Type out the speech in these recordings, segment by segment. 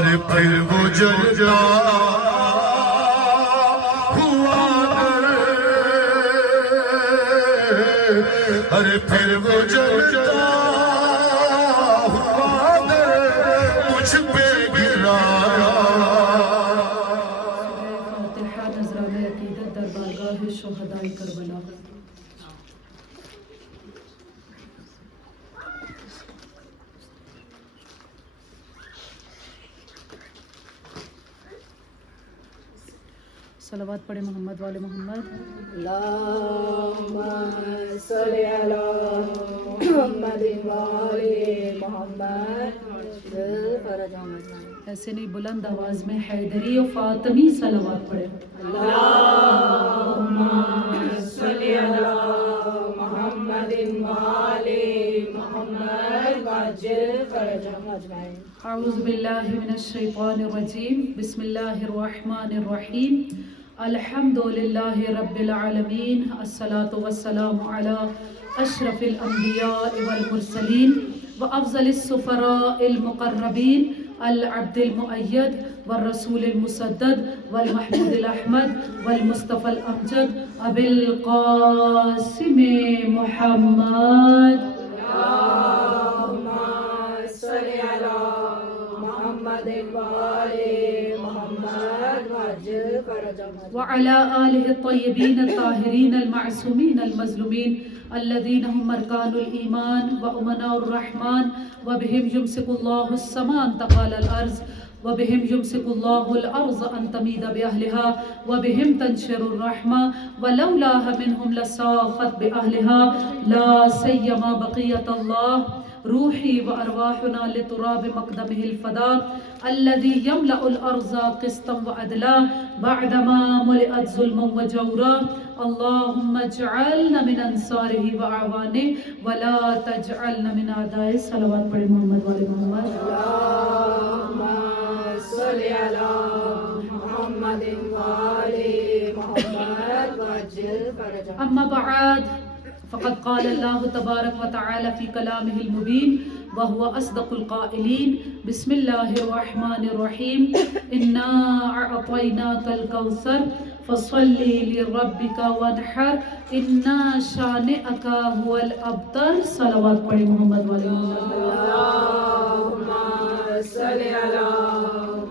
ارے پھر وہ جلتا ہوا در، ارے پھر وہ جلتا ہوا در مجھ پہ گرایا۔ فاتحہ نذرانہ عقیدت در بارگاہ شہدائے کربلا۔ صلوات پڑھے محمد والے محمد۔ اللہم صلی علی محمد والے محمد۔ ایسے نہیں، بلند آواز میں حیدری و فاطمی صلوات پڑھے۔ اللہم صلی علی محمد والے محمد وعجل فرجہم اجمعین۔ اعوذ باللہ من الشیطان الرجیم، بسم اللہ الرحمن الرحیم، الحمد للہ رب العالمین، الصلاۃ والسلام علی اشرف الانبیاء والمرسلین وافضل السفراء المقربین، العبد المؤید والرسول المسدد والمحمود الاحمد والمصطفى الامجد ابی القاسم محمد۔ اللہم صلی علی محمد والے محمد وعجل فرجہم وعلى آله الطيبين الطاهرين المعصومين المظلومين الذين هم أركان الإيمان وأمناء الرحمن وبهم يمسك الله السماء أن تقال الأرض وبهم يمسك الله الأرض أن تميد بأهلها وبهم تنشر الرحمة ولولاها منهم لساخت بأهلها لا سيما بقية الله روحي وأرواحنا لتراب مقدمه الفداء الذي يملأ الأرض قسطا وعدلا بعدما ملئت ظلما وجورا اللهم اجعلنا من أنصاره وأعوانه ولا تجعلنا من أعدائه۔ صلوات پڑھے محمد والے محمد۔ اللہم صلی علی محمد والے محمد وعجل فرجہم۔ أما بعد فقد قال الله تبارك وتعالى في كلامه المبين وهو أصدق القائلين، بسم الله الرحمن الرحيم، إنا أعطيناك الكوثر فصل لربك وانحر إنا شانئك هو الأبتر۔ صلوات پڑھے محمد والے محمد۔ اللہم صلی علی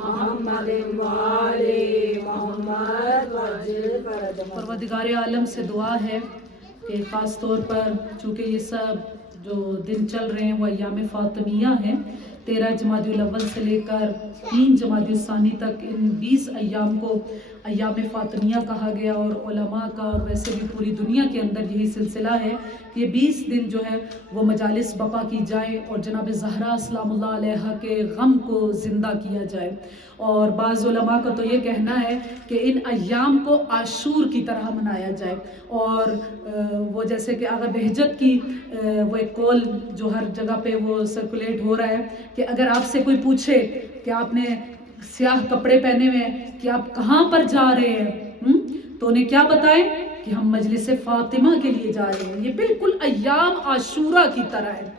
محمد والے محمد وعجل فرجہم۔ پروردگار عالم سے دعا ہے کہ خاص طور پر چونکہ یہ سب جو دن چل رہے ہیں وہ ایام فاطمیہ ہیں، 13 جمادی الاول سے لے کر 3 جمادی الثانی تک ان 20 ایام کو ایام فاطمیہ کہا گیا، اور علماء کا اور ویسے بھی پوری دنیا کے اندر یہی سلسلہ ہے کہ یہ 20 دن جو ہے وہ مجالس بپا کی جائیں اور جناب زہرا سلام اللہ علیہ کے غم کو زندہ کیا جائے۔ اور بعض علماء کا تو یہ کہنا ہے کہ ان ایام کو عاشور کی طرح منایا جائے، اور وہ جیسے کہ آغا بہجت کی وہ ایک قول جو ہر جگہ پہ وہ سرکولیٹ ہو رہا ہے کہ اگر آپ سے کوئی پوچھے کہ آپ نے سیاہ کپڑے پہنے ہوئے کہ آپ کہاں پر جا رہے ہیں تو انہیں کیا بتائیں کہ ہم مجلس فاطمہ کے لیے جا رہے ہیں۔ یہ بالکل ایام عاشورہ کی طرح ہے۔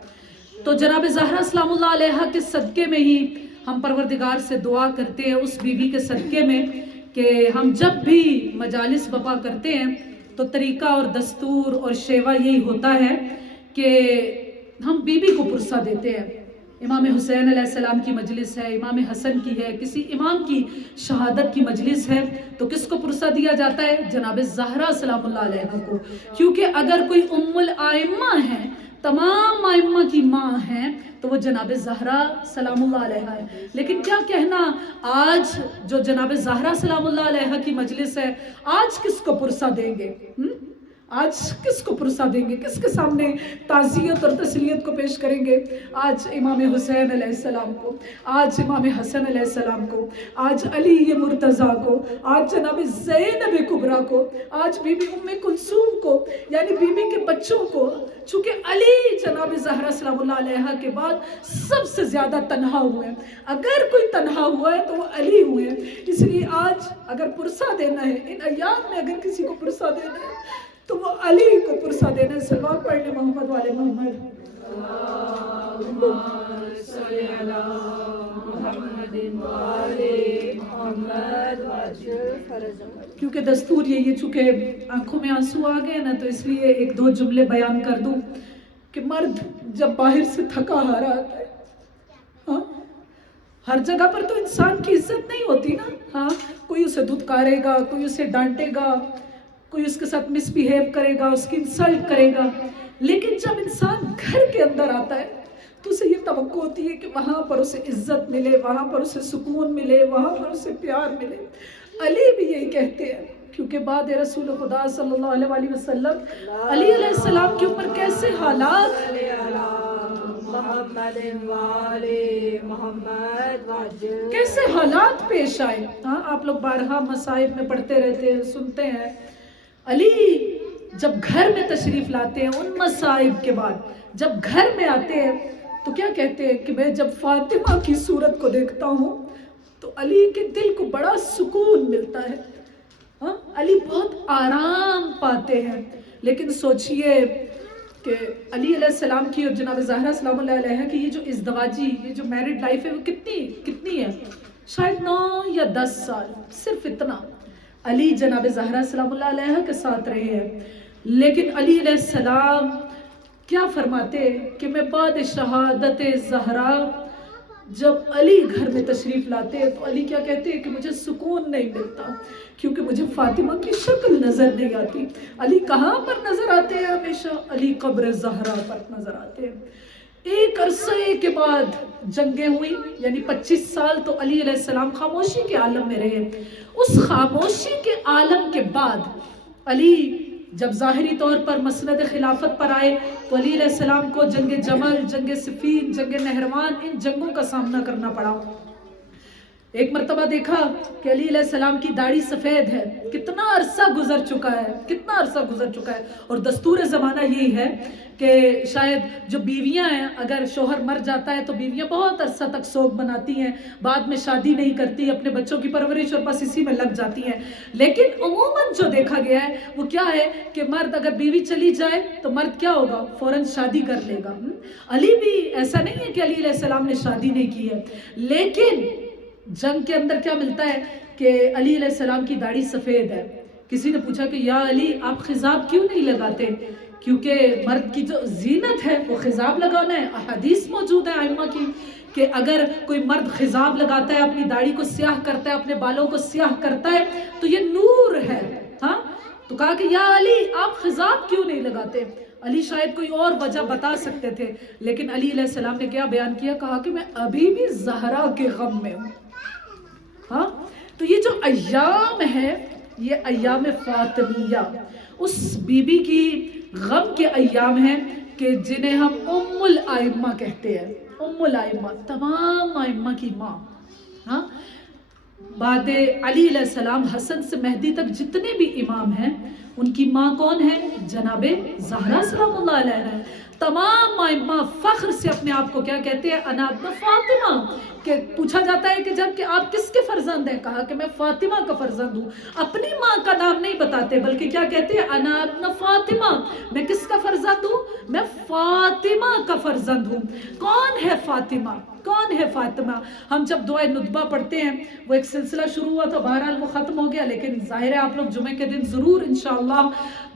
تو جناب زہرا سلام اللہ علیہ کے صدقے میں ہی ہم پروردگار سے دعا کرتے ہیں، اس بی بی کے صدقے میں، کہ ہم جب بھی مجالس بپا کرتے ہیں تو طریقہ اور دستور اور شیوا یہی ہوتا ہے کہ ہم بی بی کو پرسہ دیتے ہیں۔ امام حسین علیہ السلام کی مجلس ہے، امام حسن کی ہے، کسی امام کی شہادت کی مجلس ہے تو کس کو پرسہ دیا جاتا ہے؟ جناب زہرا سلام اللہ علیہ کو، کیونکہ اگر کوئی ام الائمہ ہے، تمام ائمہ کی ماں ہیں، تو وہ جناب زہرا سلام اللہ علیہ ہے۔ لیکن کیا کہنا، آج جو جناب زہرا سلام اللہ علیہ کی مجلس ہے، آج کس کو پرسہ دیں گے؟ آج کس کو پرسہ دیں گے؟ کس کے سامنے تعزیت اور تسلیت کو پیش کریں گے؟ آج امام حسین علیہ السلام کو، آج امام حسن علیہ السلام کو، آج علی مرتضیٰ کو، آج جناب زینب کبریٰ کو، آج بی بی ام کلثوم کو، یعنی بی بی کے بچوں کو، چونکہ علی جناب زہرا سلام اللہ علیہ کے بعد سب سے زیادہ تنہا ہوئے ہیں۔ اگر کوئی تنہا ہوا ہے تو وہ علی ہوئے ہیں۔ اس لیے آج اگر پرسہ دینا ہے، ان ایام میں اگر کسی کو پرسہ دینا ہے تو وہ علی کو پرسہ دینا ہے۔ صلوات پڑھنے محمد والے محمد۔ اللہم صلی علی محمد کیونکہ دستور یہی ہے، چونکہ آنکھوں میں آنسو آ گئے نا، تو اس لیے ایک دو جملے بیان کر دوں کہ مرد جب باہر سے تھکا ہارا آتا ہے، ہاں ہر جگہ پر تو انسان کی عزت نہیں ہوتی نا، ہاں کوئی اسے دھتکارے گا، کوئی اسے ڈانٹے گا، کوئی اس کے ساتھ مس بیہیو کرے گا، اس کی انسلٹ کرے گا، لیکن جب انسان گھر کے اندر آتا ہے تو اسے یہ توقع ہوتی ہے کہ وہاں پر اسے عزت ملے، وہاں پر اسے سکون ملے، وہاں پر اسے پیار ملے۔ علی بھی یہی کہتے ہیں، کیونکہ بعد رسول خدا صلی اللہ علیہ وآلہ وسلم علی علیہ السلام کے اوپر کیسے حالات کیسے حالات پیش آئے، ہاں آپ لوگ بارہا مصائب میں پڑھتے رہتے ہیں، سنتے ہیں۔ علی جب گھر میں تشریف لاتے ہیں، ان مصائب کے بعد جب گھر میں آتے ہیں تو کیا کہتے ہیں کہ میں جب فاطمہ کی صورت کو دیکھتا ہوں تو علی کے دل کو بڑا سکون ملتا ہے، ہاں علی بہت آرام پاتے ہیں۔ لیکن سوچئے کہ علی علیہ السلام کی اور جناب زہرا سلام اللہ علیہ کی یہ جو ازدواجی، یہ جو میرڈ لائف ہے، وہ کتنی ہے؟ شاید 9 یا 10 سال، صرف اتنا علی جناب زہرا سلام اللہ علیہ کے ساتھ رہے ہیں۔ لیکن علی علیہ السلام کیا فرماتے کہ میں بعد شہادت زہرا جب علی گھر میں تشریف لاتے ہیں تو علی کیا کہتے ہیں کہ مجھے سکون نہیں ملتا، کیونکہ مجھے فاطمہ کی شکل نظر نہیں آتی۔ علی کہاں پر نظر آتے ہیں؟ ہمیشہ علی قبر زہرا پر نظر آتے ہیں۔ ایک عرصے کے بعد جنگیں ہوئی، یعنی 25 سال تو علی علیہ السلام خاموشی کے عالم میں رہے۔ اس خاموشی کے عالم کے بعد علی جب ظاہری طور پر مسند خلافت پر آئے تو علی علیہ السلام کو جنگ جمل، جنگ صفین، جنگ نہروان، ان جنگوں کا سامنا کرنا پڑا۔ ایک مرتبہ دیکھا کہ علی علیہ السلام کی داڑھی سفید ہے، کتنا عرصہ گزر چکا ہے، اور دستور زمانہ یہی ہے کہ شاید جو بیویاں ہیں، اگر شوہر مر جاتا ہے تو بیویاں بہت عرصہ تک سوگ بناتی ہیں، بعد میں شادی نہیں کرتی، اپنے بچوں کی پرورش اور بس اسی میں لگ جاتی ہیں۔ لیکن عموماً جو دیکھا گیا ہے وہ کیا ہے کہ مرد اگر بیوی چلی جائے تو مرد کیا ہوگا؟ فوراً شادی کر لے گا۔ علی بھی ایسا نہیں ہے کہ علی علیہ السلام نے شادی نہیں کی ہے، لیکن جنگ کے اندر کیا ملتا ہے کہ علی علیہ السلام کی داڑھی سفید ہے۔ کسی نے پوچھا کہ یا علی آپ خضاب کیوں نہیں لگاتے؟ کیونکہ مرد کی جو زینت ہے وہ خضاب لگانا ہے۔ احادیث موجود ہے ائمہ کی کہ اگر کوئی مرد خضاب لگاتا ہے، اپنی داڑھی کو سیاہ کرتا ہے، اپنے بالوں کو سیاہ کرتا ہے تو یہ نور ہے، ہاں تو کہا کہ یا علی آپ خضاب کیوں نہیں لگاتے؟ علی شاید کوئی اور وجہ بتا سکتے تھے، لیکن علی علیہ السلام نے کیا بیان کیا؟ کہا کہ میں ابھی بھی زہرا کے غم میں ہوں۔ ہاں تو یہ جو ایام ہے، یہ ایام فاطمیہ اس بی بی کی غم کے ایام ہیں کہ جنہیں ہم ام الائمہ کہتے ہیں۔ ام الائمہ، تمام ائمہ کی ماں۔ ہاں بعد علی علیہ السلام حسن سے مہدی تک جتنے بھی امام ہیں ان کی ماں کون ہے؟ جناب زہرا سلام اللہ علیہ ہے۔ تمام ائمہ فخر سے اپنے آپ کو کیا کہتے ہیں؟ انا ابن فاطمہ۔ کہ پوچھا جاتا ہے کہ جب کہ آپ کس کے فرزند ہیں؟ کہا کہ میں فاطمہ کا فرزند ہوں۔ اپنی ماں کا نام نہیں بتاتے بلکہ کیا کہتے ہیں؟ انا ابن فاطمہ، میں کس کا فرزند ہوں؟ میں فاطمہ کا فرزند ہوں۔ کون ہے فاطمہ؟ کون ہے فاطمہ؟ ہم جب دعائے ندبہ پڑھتے ہیں، وہ ایک سلسلہ شروع ہوا تھا، بہرحال وہ ختم ہو گیا، لیکن ظاہر ہے آپ لوگ جمعے کے دن ضرور انشاءاللہ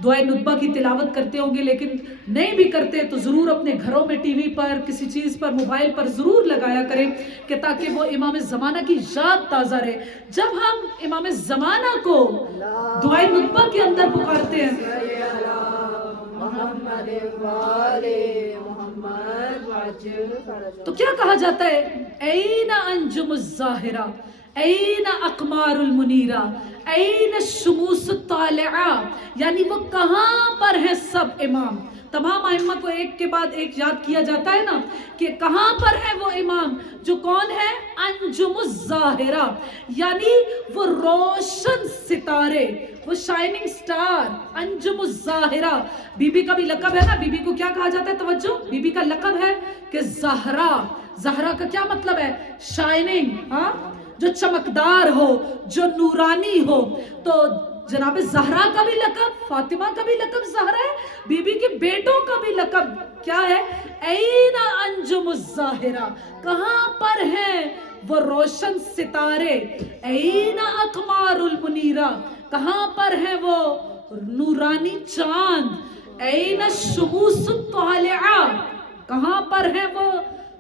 دعائے ندبہ کی تلاوت کرتے ہوں گے، لیکن نہیں بھی کرتے تو ضرور اپنے گھروں میں ٹی وی پر، کسی چیز پر، موبائل پر ضرور لگایا کریں کہ تاکہ وہ امام زمانہ کی یاد تازہ رہے۔ جب ہم امام زمانہ کو دعائے ندبہ کے اندر پکارتے ہیں تو کیا کہا جاتا ہے؟ این انجم الظاہرہ، این اقمار المنیرہ، این الشموس الطالعہ، یعنی وہ کہاں پر ہے سب امام؟ تمام ائمہ کو ایک کے بعد ایک یاد کیا جاتا ہے نا کہ کہاں پر ہے وہ امام جو کون ہے؟ انجم الظاہرہ، یعنی وہ روشن ستارے، وہ شائننگ سٹار، انجم الظاہرہ۔ بی بی کا بھی لقب ہے نا، بی بی کو کیا کہا جاتا ہے؟ توجہ، بی بی کا لقب ہے کہ زہرا۔ زہرا کا کیا مطلب ہے؟ شائننگ، ہاں جو چمکدار ہو، جو نورانی ہو۔ تو جناب زہرا کا بھی لقب، فاطمہ کا بھی لقب زہرا ہے، بی بی کے بیٹوں کا بھی لقب کیا ہے؟ این انجم الظاہرہ، کہاں پر ہیں وہ روشن ستارے، این اقمار المنیرہ، کہاں پر ہیں وہ نورانی چاند، این الشموس الطالعہ، کہاں پر ہیں وہ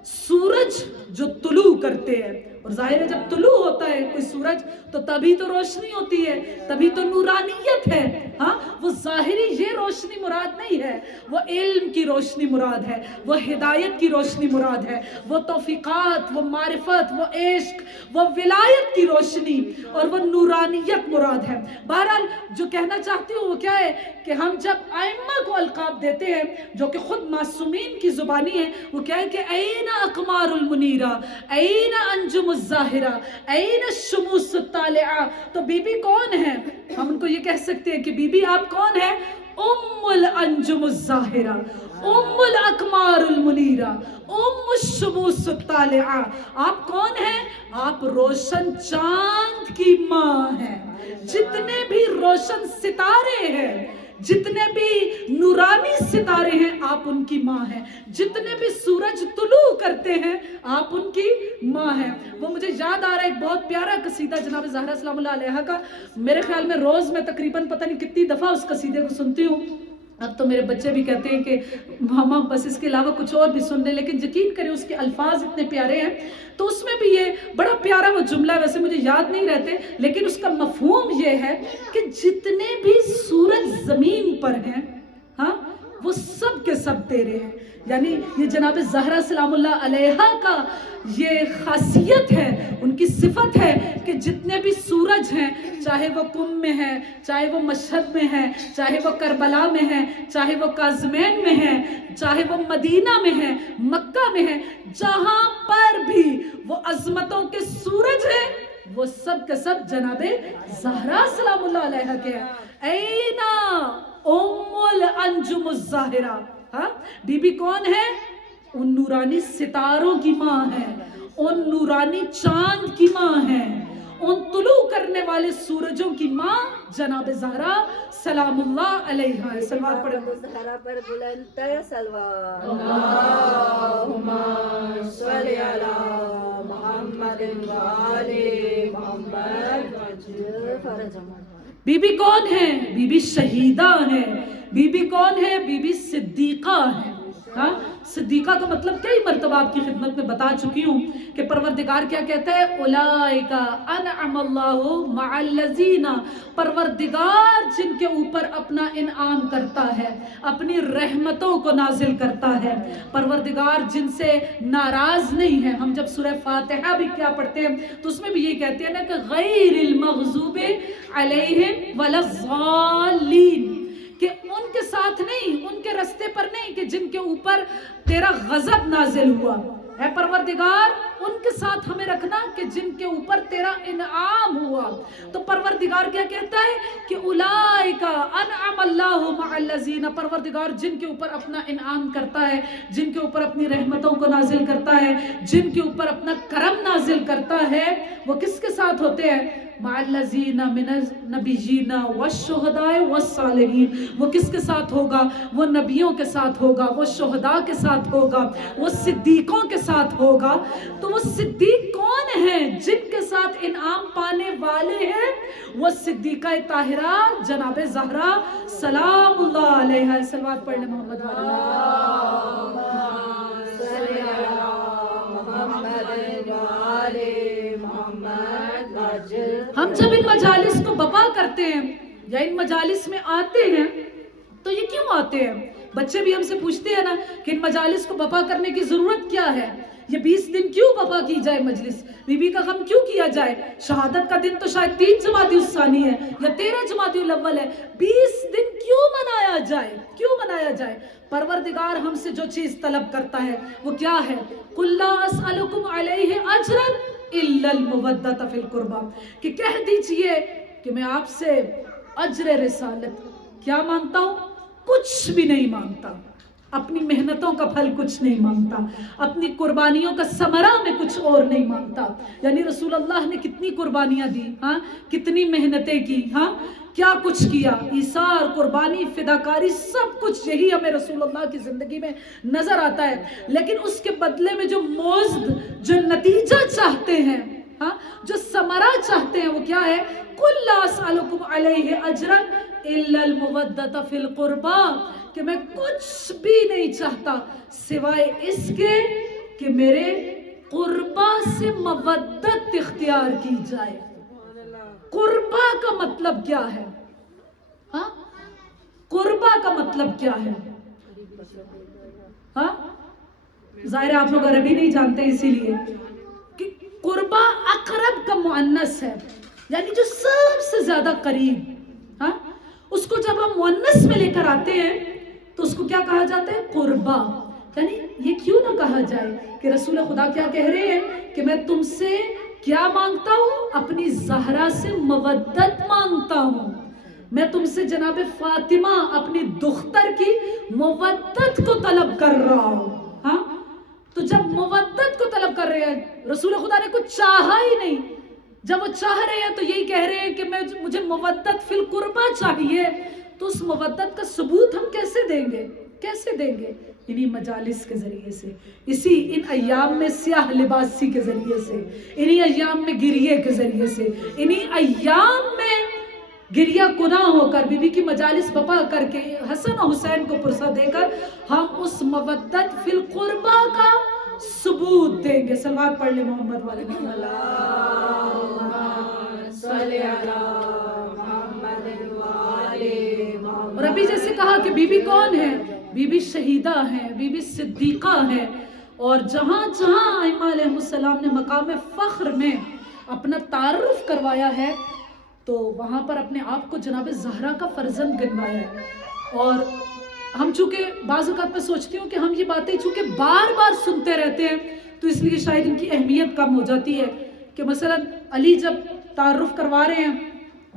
سورج جو طلوع کرتے ہیں۔ اور ظاہر ہے جب طلوع ہوتا ہے کوئی سورج تو تبھی تو روشنی ہوتی ہے، تبھی تو نورانیت ہے۔ ہاں، وہ ظاہری یہ روشنی مراد نہیں ہے، وہ علم کی روشنی مراد ہے، وہ ہدایت کی روشنی مراد ہے، وہ توفیقات، وہ معرفت، وہ عشق، وہ ولایت کی روشنی اور وہ نورانیت مراد ہے۔ بہرحال جو کہنا چاہتی ہوں وہ کیا ہے کہ ہم جب ائمہ کو القاب دیتے ہیں جو کہ خود معصومین کی زبانی ہے، وہ کیا ہے کہ این اقمار المنیرہ، این انجم الظاہرہ، این الشموس الطالعہ۔ تو بی بی کون ہے؟ ہم ان کو یہ کہہ سکتے ہیں کہ بی بی آپ کون ہے؟ ام الانجم الظاہرہ، ام الاقمار المنیرہ، ام الشموس الطالعہ۔ آپ کون ہیں؟ آپ روشن چاند کی ماں ہیں۔ جتنے بھی روشن ستارے ہیں، جتنے بھی نورانی ستارے ہیں، آپ ان کی ماں ہیں۔ جتنے بھی سورج طلوع کرتے ہیں، آپ ان کی ماں ہیں۔ وہ مجھے یاد آ رہا ہے ایک بہت پیارا قصیدہ جناب زہرا سلام اللہ علیہا کا، میرے خیال میں روز میں تقریباً پتہ نہیں کتنی دفعہ اس قصیدے کو سنتی ہوں۔ اب تو میرے بچے بھی کہتے ہیں کہ ماما بس اس کے علاوہ کچھ اور بھی سن لیں، لیکن یقین کریں اس کے الفاظ اتنے پیارے ہیں۔ تو اس میں بھی یہ بڑا پیارا وہ جملہ ہے، ویسے مجھے یاد نہیں رہتے، لیکن اس کا مفہوم یہ ہے کہ جتنے بھی سورج زمین پر ہیں، ہاں، وہ سب کے سب تیرے ہیں۔ یعنی یہ جناب زہرا سلام اللہ علیہا کا یہ خاصیت ہے، ان کی صفت ہے کہ جتنے بھی سورج ہیں، چاہے وہ کم میں ہیں، چاہے وہ مشہد میں ہیں، چاہے وہ کربلا میں ہیں، چاہے وہ کاظمین میں ہیں، چاہے وہ مدینہ میں ہیں، مکہ میں ہیں، جہاں پر بھی وہ عظمتوں کے سورج ہیں، وہ سب کے سب جناب زہرا سلام اللہ علیہا کے ہیں۔ اینا ام الانجم الظاہرہ، ہاں، بی بی کون ہے؟ ان نورانی ستاروں کی ماں ہے، ان نورانی چاند کی ماں ہے، ان طلوع کرنے والے سورجوں کی ماں جناب زہرا سلام اللہ علیہا ہے۔ صلوات پڑھیں زہرا پر بلند تر صلوات۔ اللہم صلی علی محمد و آل محمد وعجل فرجہم۔ بی بی کون ہے؟ بی بی شہیدہ ہے۔ بی بی کون ہے؟ بی بی صدیقہ ہے۔ ہاں، صدیقہ کا مطلب کئی مرتبہ آپ کی خدمت میں بتا چکی ہوں کہ پروردگار کیا کہتا ہے؟ اولئک انعم اللہ مع الذین، پروردگار جن کے اوپر اپنا انعام کرتا ہے، اپنی رحمتوں کو نازل کرتا ہے، پروردگار جن سے ناراض نہیں ہے۔ ہم جب سورہ فاتحہ بھی کیا پڑھتے ہیں تو اس میں بھی یہ کہتے ہیں نا کہ غیر المغضوب علیہم ولا الضالین، کہ ان کے ساتھ نہیں، ان کے رستے پر نہیں، کہ جن کے اوپر تیرا غضب نازل ہوا ہے پروردگار، ان کے ساتھ ہمیں رکھنا کہ جن کے اوپر تیرا انعام ہوا۔ تو پروردگار کیا کہتا ہے کہ اولئک انعم اللہ مع الذین، پروردگار جن کے اوپر اپنا انعام کرتا ہے، جن کے اوپر اپنی رحمتوں کو نازل کرتا ہے، جن کے اوپر اپنا کرم نازل کرتا ہے، وہ کس کے ساتھ ہوتے ہیں؟ مع الذین من النبیین والشہداء والصالحین۔ وہ کس کے ساتھ ہوگا؟ وہ نبیوں کے ساتھ ہوگا، وہ شہداء کے ساتھ ہوگا، وہ صدیقوں کے ساتھ ہوگا۔ تو وہ صدیق کون ہیں؟ جن کے ساتھ انعام پانے والے ہیں، وہ صدیقہ طاہرہ جناب زہرا سلام اللہ علیہا۔ صلوات پڑھ لیں محمد ہم جب ان مجالس کو بپا کرتے ہیں یا ان مجالس میں آتے ہیں تو یہ کیوں آتے ہیں؟ بچے بھی ہم سے پوچھتے ہیں نا کہ ان مجالس کو بپا کرنے کی ضرورت کیا ہے؟ یہ 20 دن کیوں بپا کی جائے مجلس؟ بی بی کا غم کیوں کیا جائے؟ شہادت کا دن تو شاید 3 جمادی الثانی ہے یا 13 جمادی الاول ہے، 20 دن کیوں منایا جائے؟ کیوں منایا جائے؟ پروردگار ہم سے جو چیز طلب کرتا ہے وہ کیا ہے؟ قُلْ لَا أَسْأَلُكُمْ عَلَيْهِ أَجْرًا إِلَّا الْمُوَدَّةَ فِي الْقُرْبَى، کہ کہہ دیجئے کہ میں آپ سے اجر رسالت کیا مانگتا ہوں؟ کچھ بھی نہیں مانگتا۔ اپنی محنتوں کا پھل کچھ نہیں مانگتا، اپنی قربانیوں کا ثمرہ میں کچھ اور نہیں مانگتا. یعنی رسول اللہ نے کتنی قربانیاں دی، ہاں کتنی محنتیں کی، ہاں کیا کچھ کیا، ایثار، قربانی، فداکاری، سب کچھ یہی ہمیں رسول اللہ کی زندگی میں نظر آتا ہے. لیکن اس کے بدلے میں جو مزد، جو نتیجہ چاہتے ہیں، ہاں جو ثمرہ چاہتے ہیں، وہ کیا ہے؟ قُلْ لَا أَسْأَلُكُمْ عَلَيْهِ أَجْرًا إِلَّا الْمُوَدَّةَ فِي الْقُرْبَى، کہ میں کچھ بھی نہیں چاہتا سوائے اس کے کہ میرے قربا سے مودت اختیار کی جائے. قربا کا مطلب کیا ہے؟ ہاں قربا کا مطلب کیا ہے؟ ہاں ظاہر ہے آپ لوگ عربی نہیں جانتے، اسی لیے کہ قربا اقرب کا مؤنث ہے، یعنی جو سب سے زیادہ قریب. ہاں اس کو جب ہم مؤنث میں لے کر آتے ہیں تو اس کو کیا کہا جاتا ہے؟ قربا. یعنی یہ کیوں نہ کہا جائے کہ رسول خدا کیا کہہ رہے ہیں کہ میں تم سے کیا مانگتا ہوں؟ اپنی زہرا سے مودت مانگتا ہوں. میں تم سے جناب فاطمہ اپنی دختر کی مودت کو طلب کر رہا ہوں. ہاں تو جب مودت کو طلب کر رہے ہیں، رسول خدا نے کچھ چاہا ہی نہیں. جب وہ چاہ رہے ہیں تو یہی کہہ رہے ہیں کہ مجھے مودت فی القربہ چاہیے. تو اس مودت کا ثبوت ہم کیسے دیں گے؟ کیسے دیں گے؟ انہی مجالس کے ذریعے سے، ان ایام میں سیاہ لباسی کے ذریعے سے، انہی ایام میں گریے کے ذریعے سے، انہی ایام میں گریہ کناں ہو کر بی بی کی مجالس بپا کر کے حسن و حسین کو پرسہ دے کر ہم اس مودت فی القربہ کا ثبوت دیں گے. صلوات پڑھ لیں محمد والے میں. اللہم صلی علی محمد وآلِ محمد. اور ابھی جیسے کہا کہ بی بی کون ہے؟ بی بی شہیدہ ہیں، بی بی صدیقہ ہیں. اور جہاں جہاں ائمہ علیہ السلام نے مقام فخر میں اپنا تعارف کروایا ہے تو وہاں پر اپنے آپ کو جناب زہرا کا فرزند گنوایا ہے. اور ہم چونکہ بعض اوقات میں سوچتی ہوں کہ ہم یہ باتیں چونکہ بار بار سنتے رہتے ہیں تو اس لیے شاید ان کی اہمیت کم ہو جاتی ہے. کہ مثلا علی جب تعارف کروا رہے ہیں،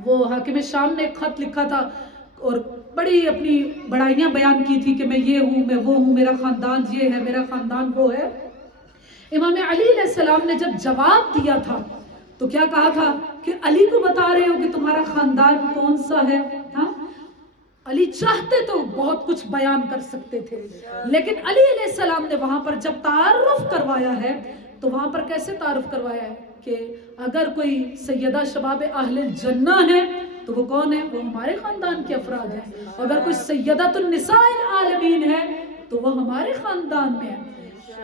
وہ حاکم شام نے ایک خط لکھا تھا اور بڑی اپنی بڑائیاں بیان کی تھی کہ میں یہ ہوں، میں وہ ہوں، میرا خاندان یہ ہے، میرا خاندان وہ ہے. امام علی علیہ السلام نے جب جواب دیا تھا تو کیا کہا تھا کہ علی کو بتا رہے ہو کہ تمہارا خاندان کون سا ہے. ہاں علی چاہتے تو بہت کچھ بیان کر سکتے تھے، لیکن علی علیہ السلام نے وہاں پر جب تعارف کروایا ہے تو وہاں پر کیسے تعارف کروایا ہے کہ اگر کوئی سیدہ شباب اہل الجنہ ہے تو وہ کون ہے؟ وہ ہمارے خاندان کے افراد ہیں. اگر کوئی سیدۃ النساء العالمین ہے تو وہ ہمارے خاندان میں ہے.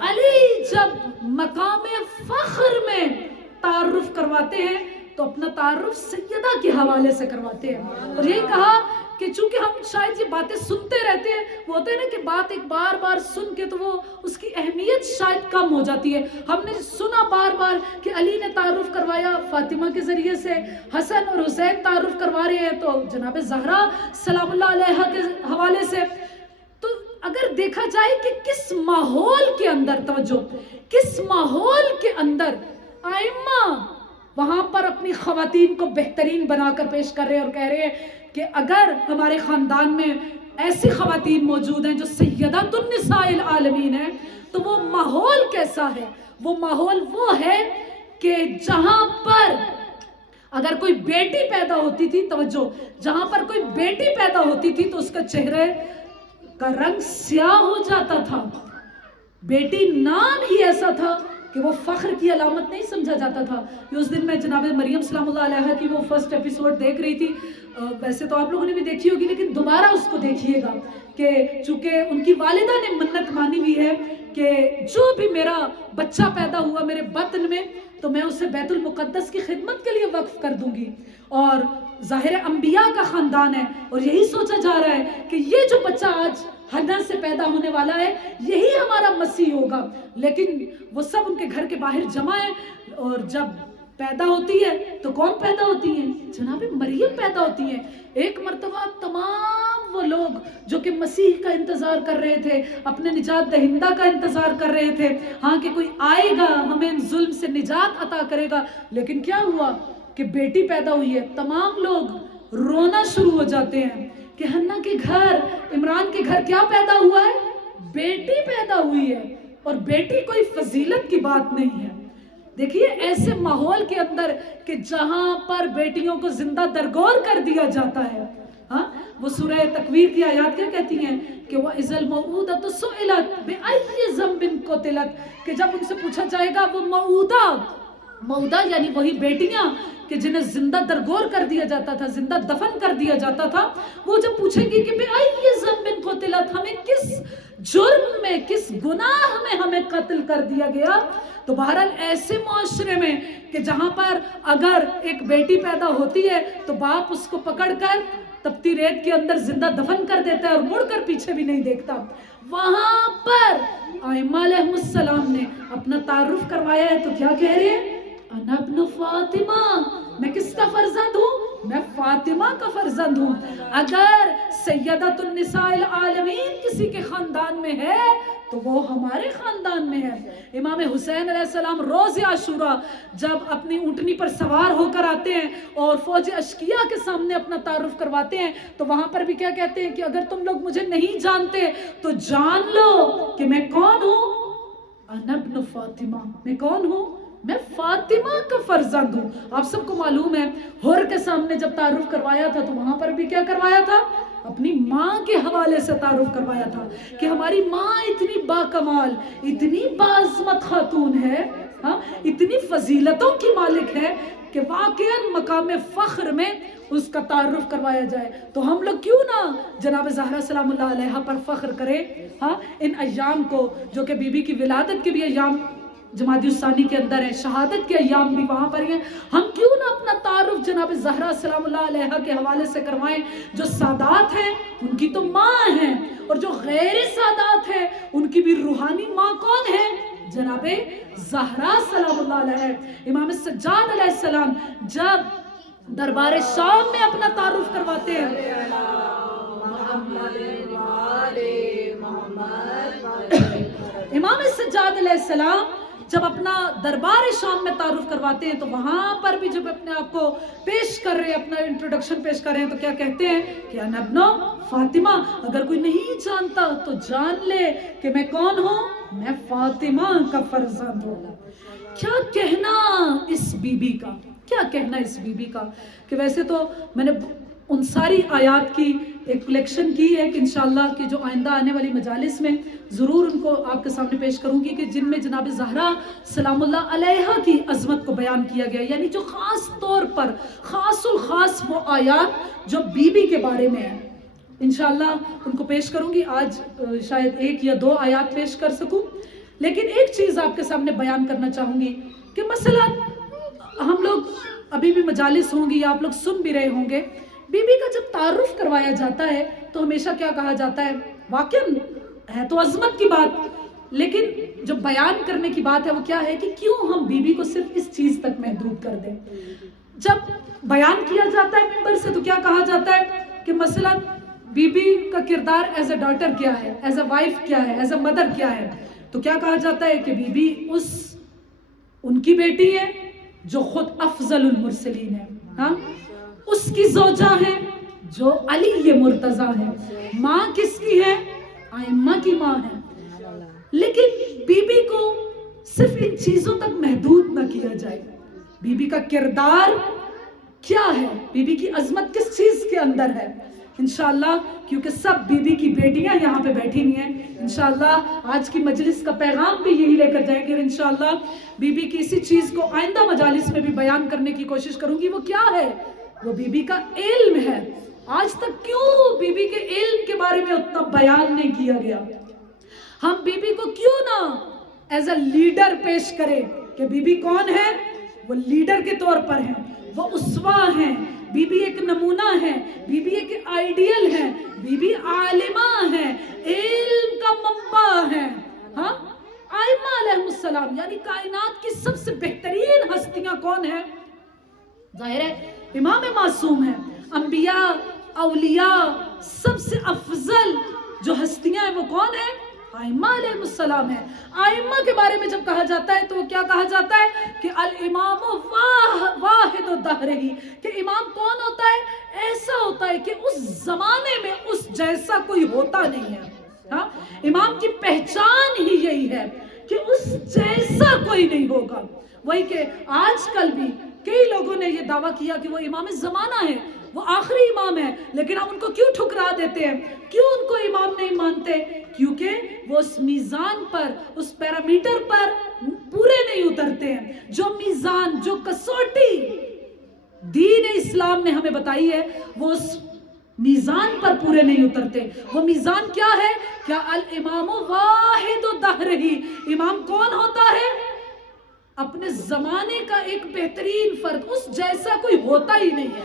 علی جب مقام فخر میں تعارف کرواتے ہیں تو اپنا تعارف سیدہ کے حوالے سے کرواتے ہیں. اور یہی کہا کہ چونکہ ہم شاید یہ باتیں سنتے رہتے ہیں، وہ ہوتا ہے نا کہ بات ایک بار بار سن کے تو وہ اس کی اہمیت شاید کم ہو جاتی ہے. ہم نے سنا بار بار کہ علی نے تعارف کروایا فاطمہ کے ذریعے سے، حسن اور حسین تعارف کروا رہے ہیں تو جناب زہرا سلام اللہ علیہا کے حوالے سے. تو اگر دیکھا جائے کہ کس ماحول کے اندر، توجہ، کس ماحول کے اندر ائمہ وہاں پر اپنی خواتین کو بہترین بنا کر پیش کر رہے ہیں اور کہہ رہے ہیں کہ اگر ہمارے خاندان میں ایسی خواتین موجود ہیں جو سیدات النساء العالمین ہیں تو وہ ماحول کیسا ہے؟ وہ ماحول وہ ہے کہ جہاں پر اگر کوئی بیٹی پیدا ہوتی تھی، توجہ، جہاں پر کوئی بیٹی پیدا ہوتی تھی تو اس کا چہرے کا رنگ سیاہ ہو جاتا تھا. بیٹی نام ہی ایسا تھا کہ وہ فخر کی علامت نہیں سمجھا جاتا تھا. اس دن میں جناب مریم سلام اللہ علیہا کی وہ فرسٹ ایپیسوڈ دیکھ رہی تھی. ویسے تو آپ لوگوں نے بھی دیکھی ہوگی لیکن دوبارہ اس کو دیکھیے گا کہ چونکہ ان کی والدہ نے منت مانی ہوئی ہے کہ جو بھی میرا بچہ پیدا ہوا میرے بطن میں تو میں اسے بیت المقدس کی خدمت کے لیے وقف کر دوں گی. اور ظاہر انبیاء کا خاندان ہے اور یہی سوچا جا رہا ہے کہ یہ جو بچہ آج حنا سے پیدا ہونے والا ہے یہی ہمارا مسیح ہوگا. لیکن وہ سب ان کے گھر کے باہر جمع ہیں اور جب پیدا ہوتی ہے تو کون پیدا ہوتی ہیں؟ جناب مریم پیدا ہوتی ہیں. ایک مرتبہ تمام وہ لوگ جو کہ مسیح کا انتظار کر رہے تھے، اپنے نجات دہندہ کا انتظار کر رہے تھے، ہاں کہ کوئی آئے گا ہمیں ان ظلم سے نجات عطا کرے گا، لیکن کیا ہوا کہ بیٹی پیدا ہوئی ہے. تمام لوگ رونا شروع ہو جاتے ہیں کہ حنا کے گھر، عمران کے گھر کیا پیدا ہوا ہے؟ بیٹی پیدا ہوئی ہے اور بیٹی کوئی فضیلت کی بات نہیں ہے. دیکھیے ایسے ماحول کے اندر کہ جہاں پر بیٹیوں کو زندہ درگور کر دیا جاتا ہے. ہاں وہ سورہ تکویر کی آیات کیا کہتی ہیں کہ وَإِذَا الْمَوْءُودَةُ سُئِلَتْ بِأَيِّ ذَنبٍ قُتِلَتْ، کہ جب ان سے پوچھا جائے گا وہ موعودہ یعنی وہی بیٹیاں کہ جنہیں زندہ درگور کر دیا جاتا تھا، زندہ دفن کر دیا جاتا تھا، وہ جب پوچھیں گی کہ بِأَيِّ ذَنبٍ قُتِلَتْ، ہمیں کس جرم میں، کس گناہ میں ہمیں قتل کر دیا گیا. تو بہرحال ایسے معاشرے میں کہ جہاں پر اگر ایک بیٹی پیدا ہوتی ہے تو باپ اس کو پکڑ کر تپتی ریت کے اندر زندہ دفن کر دیتا ہے اور مڑ کر پیچھے بھی نہیں دیکھتا، وہاں پر ائمہ علیہ السلام نے اپنا تعارف کروایا ہے. تو کیا کہہ رہے ہیں؟ انا ابن فاطمہ، میں کس کا فرزند ہوں؟ میں فاطمہ کا فرزند ہوں. اگر سیدۃ النساء العالمین کسی کے خاندان میں ہے تو وہ ہمارے خاندان میں ہے. امام حسین علیہ السلام روز عاشوراء جب اپنی اونٹنی پر سوار ہو کر آتے ہیں اور فوج اشقیاء کے سامنے اپنا تعارف کرواتے ہیں تو وہاں پر بھی کیا کہتے ہیں کہ اگر تم لوگ مجھے نہیں جانتے تو جان لو کہ میں کون ہوں. انا ابن فاطمہ، میں کون ہوں؟ میں فاطمہ کا فرزند ہوں. آپ سب کو معلوم ہے حر کے سامنے جب تعارف کروایا تھا تو وہاں پر بھی کیا کروایا تھا؟ اپنی ماں کے حوالے سے تعارف کروایا تھا کہ ہماری ماں اتنی باکمال، اتنی باعظمت خاتون ہے، ہاں اتنی فضیلتوں کی مالک ہے کہ واقعاً مقام فخر میں اس کا تعارف کروایا جائے. تو ہم لوگ کیوں نہ جناب زہرا سلام اللہ علیہا پر فخر کریں. ہاں ان ایام کو جو کہ بی بی کی ولادت کے بھی ایام جمادی الثانی کے اندر ہیں، شہادت کے ایام بھی وہاں پر ہیں، ہم کیوں نہ اپنا تعارف جناب زہرا سلام اللہ علیہا کے حوالے سے کروائیں. جو سادات ہیں ان کی تو ماں ہیں اور جو غیر سادات ہیں ان کی بھی روحانی ماں کون ہے؟ جناب زہرا سلام اللہ علیہ. امام سجاد علیہ السلام جب دربار شام میں اپنا تعارف کرواتے ہیں، امام سجاد علیہ السلام جب اپنا دربار شام میں تعارف کرواتے ہیں تو وہاں پر بھی جب اپنے آپ کو پیش کر رہے ہیں، اپنا انٹروڈکشن پیش کر رہے ہیں تو کیا کہتے ہیں کہ انا ابن فاطمہ. اگر کوئی نہیں جانتا تو جان لے کہ میں کون ہوں؟ میں فاطمہ کا فرزند ہوں. کیا کہنا اس بی بی کا، کیا کہنا اس بی بی کا کہ ویسے تو میں نے ان ساری آیات کی ایک کلیکشن کی ہے کہ انشاءاللہ کہ جو آئندہ آنے والی مجالس میں ضرور ان کو آپ کے سامنے پیش کروں گی کہ جن میں جناب زہرا سلام اللہ علیہا کی عظمت کو بیان کیا گیا، یعنی جو خاص طور پر خاص الخاص وہ آیات جو بی بی کے بارے میں ہیں. انشاءاللہ ان کو پیش کروں گی. آج شاید 1 یا 2 آیات پیش کر سکوں، لیکن ایک چیز آپ کے سامنے بیان کرنا چاہوں گی کہ مثلا ہم لوگ ابھی بھی مجالس ہوں گی یا آپ لوگ سن بھی رہے ہوں گے، بی بی کا جب تعارف کروایا جاتا ہے تو ہمیشہ کیا کہا جاتا ہے؟ واقعاً ہے تو عظمت کی بات، لیکن جو بیان کرنے کی بات ہے وہ کیا ہے کہ کیوں ہم بی بی کو صرف اس چیز تک محدود کر دیں. جب بیان کیا جاتا ہے ممبر سے تو کیا کہا جاتا ہے کہ مثلا بی بی کا کردار ایز اے ڈاٹر کیا ہے، ایز اے وائف کیا ہے، ایز اے مدر کیا ہے. تو کیا کہا جاتا ہے کہ بی بی ان کی بیٹی ہے جو خود افضل المرسلین ہے، ہاں اس کی زوجہ ہے جو علی مرتضیٰ ہے. ماں کس کی ہے؟ ائمہ کی ماں ہے. لیکن بی بی کو صرف ان چیزوں تک محدود نہ کیا جائے. بی بی کا کردار کیا ہے؟ بی بی کی عظمت کس چیز کے اندر ہے؟ انشاءاللہ کیونکہ سب بی بی کی بیٹیاں یہاں پہ بیٹھی ہوئی ہیں، انشاءاللہ آج کی مجلس کا پیغام بھی یہی لے کر جائیں گے اور انشاءاللہ بی بی کی اسی چیز کو آئندہ مجالس میں بھی بیان کرنے کی کوشش کروں گی. وہ کیا ہے؟ وہ بی بی کا علم ہے. آج تک کیوں بی بی کے علم کے بارے میں اتنا بیان نہیں کیا گیا؟ ہم بی بی کو کیوں نہ ایز اے لیڈر پیش کریں کہ بی بی کون ہے؟ وہ لیڈر کے طور پر ہیں، وہ اسوہ ہیں. بی بی ایک نمونہ ہے، بی بی ایک آئیڈیل ہے، بی بی عالمہ ہے، علم کا منبع ہے. ہاں ائمہ علیہ السلام یعنی کائنات کی سب سے بہترین ہستیاں کون ہیں؟ ظاہر ہے امام معصوم ہیں. انبیاء اولیاء سب سے افضل جو ہستیاں ہیں وہ کون ہیں؟ ائمہ علیہ السلام ہیں. ائمہ کے بارے میں جب کہا جاتا ہے تو کیا کہا جاتا ہے کہ الامام واحد الدہر، کہ امام کون ہوتا ہے؟ ایسا ہوتا ہے کہ اس زمانے میں اس جیسا کوئی ہوتا نہیں ہے. ہاں امام کی پہچان ہی یہی ہے کہ اس جیسا کوئی نہیں ہوگا. وہی کہ آج کل بھی کئی لوگوں نے یہ دعویٰ کیا کہ وہ امام زمانہ ہے, وہ آخری امام ہے, لیکن ہم ان کو کیوں ٹھکرا دیتے ہیں, کیوں ان کو امام نہیں مانتے؟ کیونکہ وہ اس میزان پر, اس پیرامیٹر پر پورے نہیں اترتے ہیں. جو میزان, جو کسوٹی دین اسلام نے ہمیں بتائی ہے, وہ اس میزان پر پورے نہیں اترتے. وہ میزان کیا ہے؟ کیا الامام واحد دہرہ, امام کون ہوتا ہے؟ اپنے زمانے کا ایک بہترین فرد, اس جیسا کوئی ہوتا ہی نہیں ہے.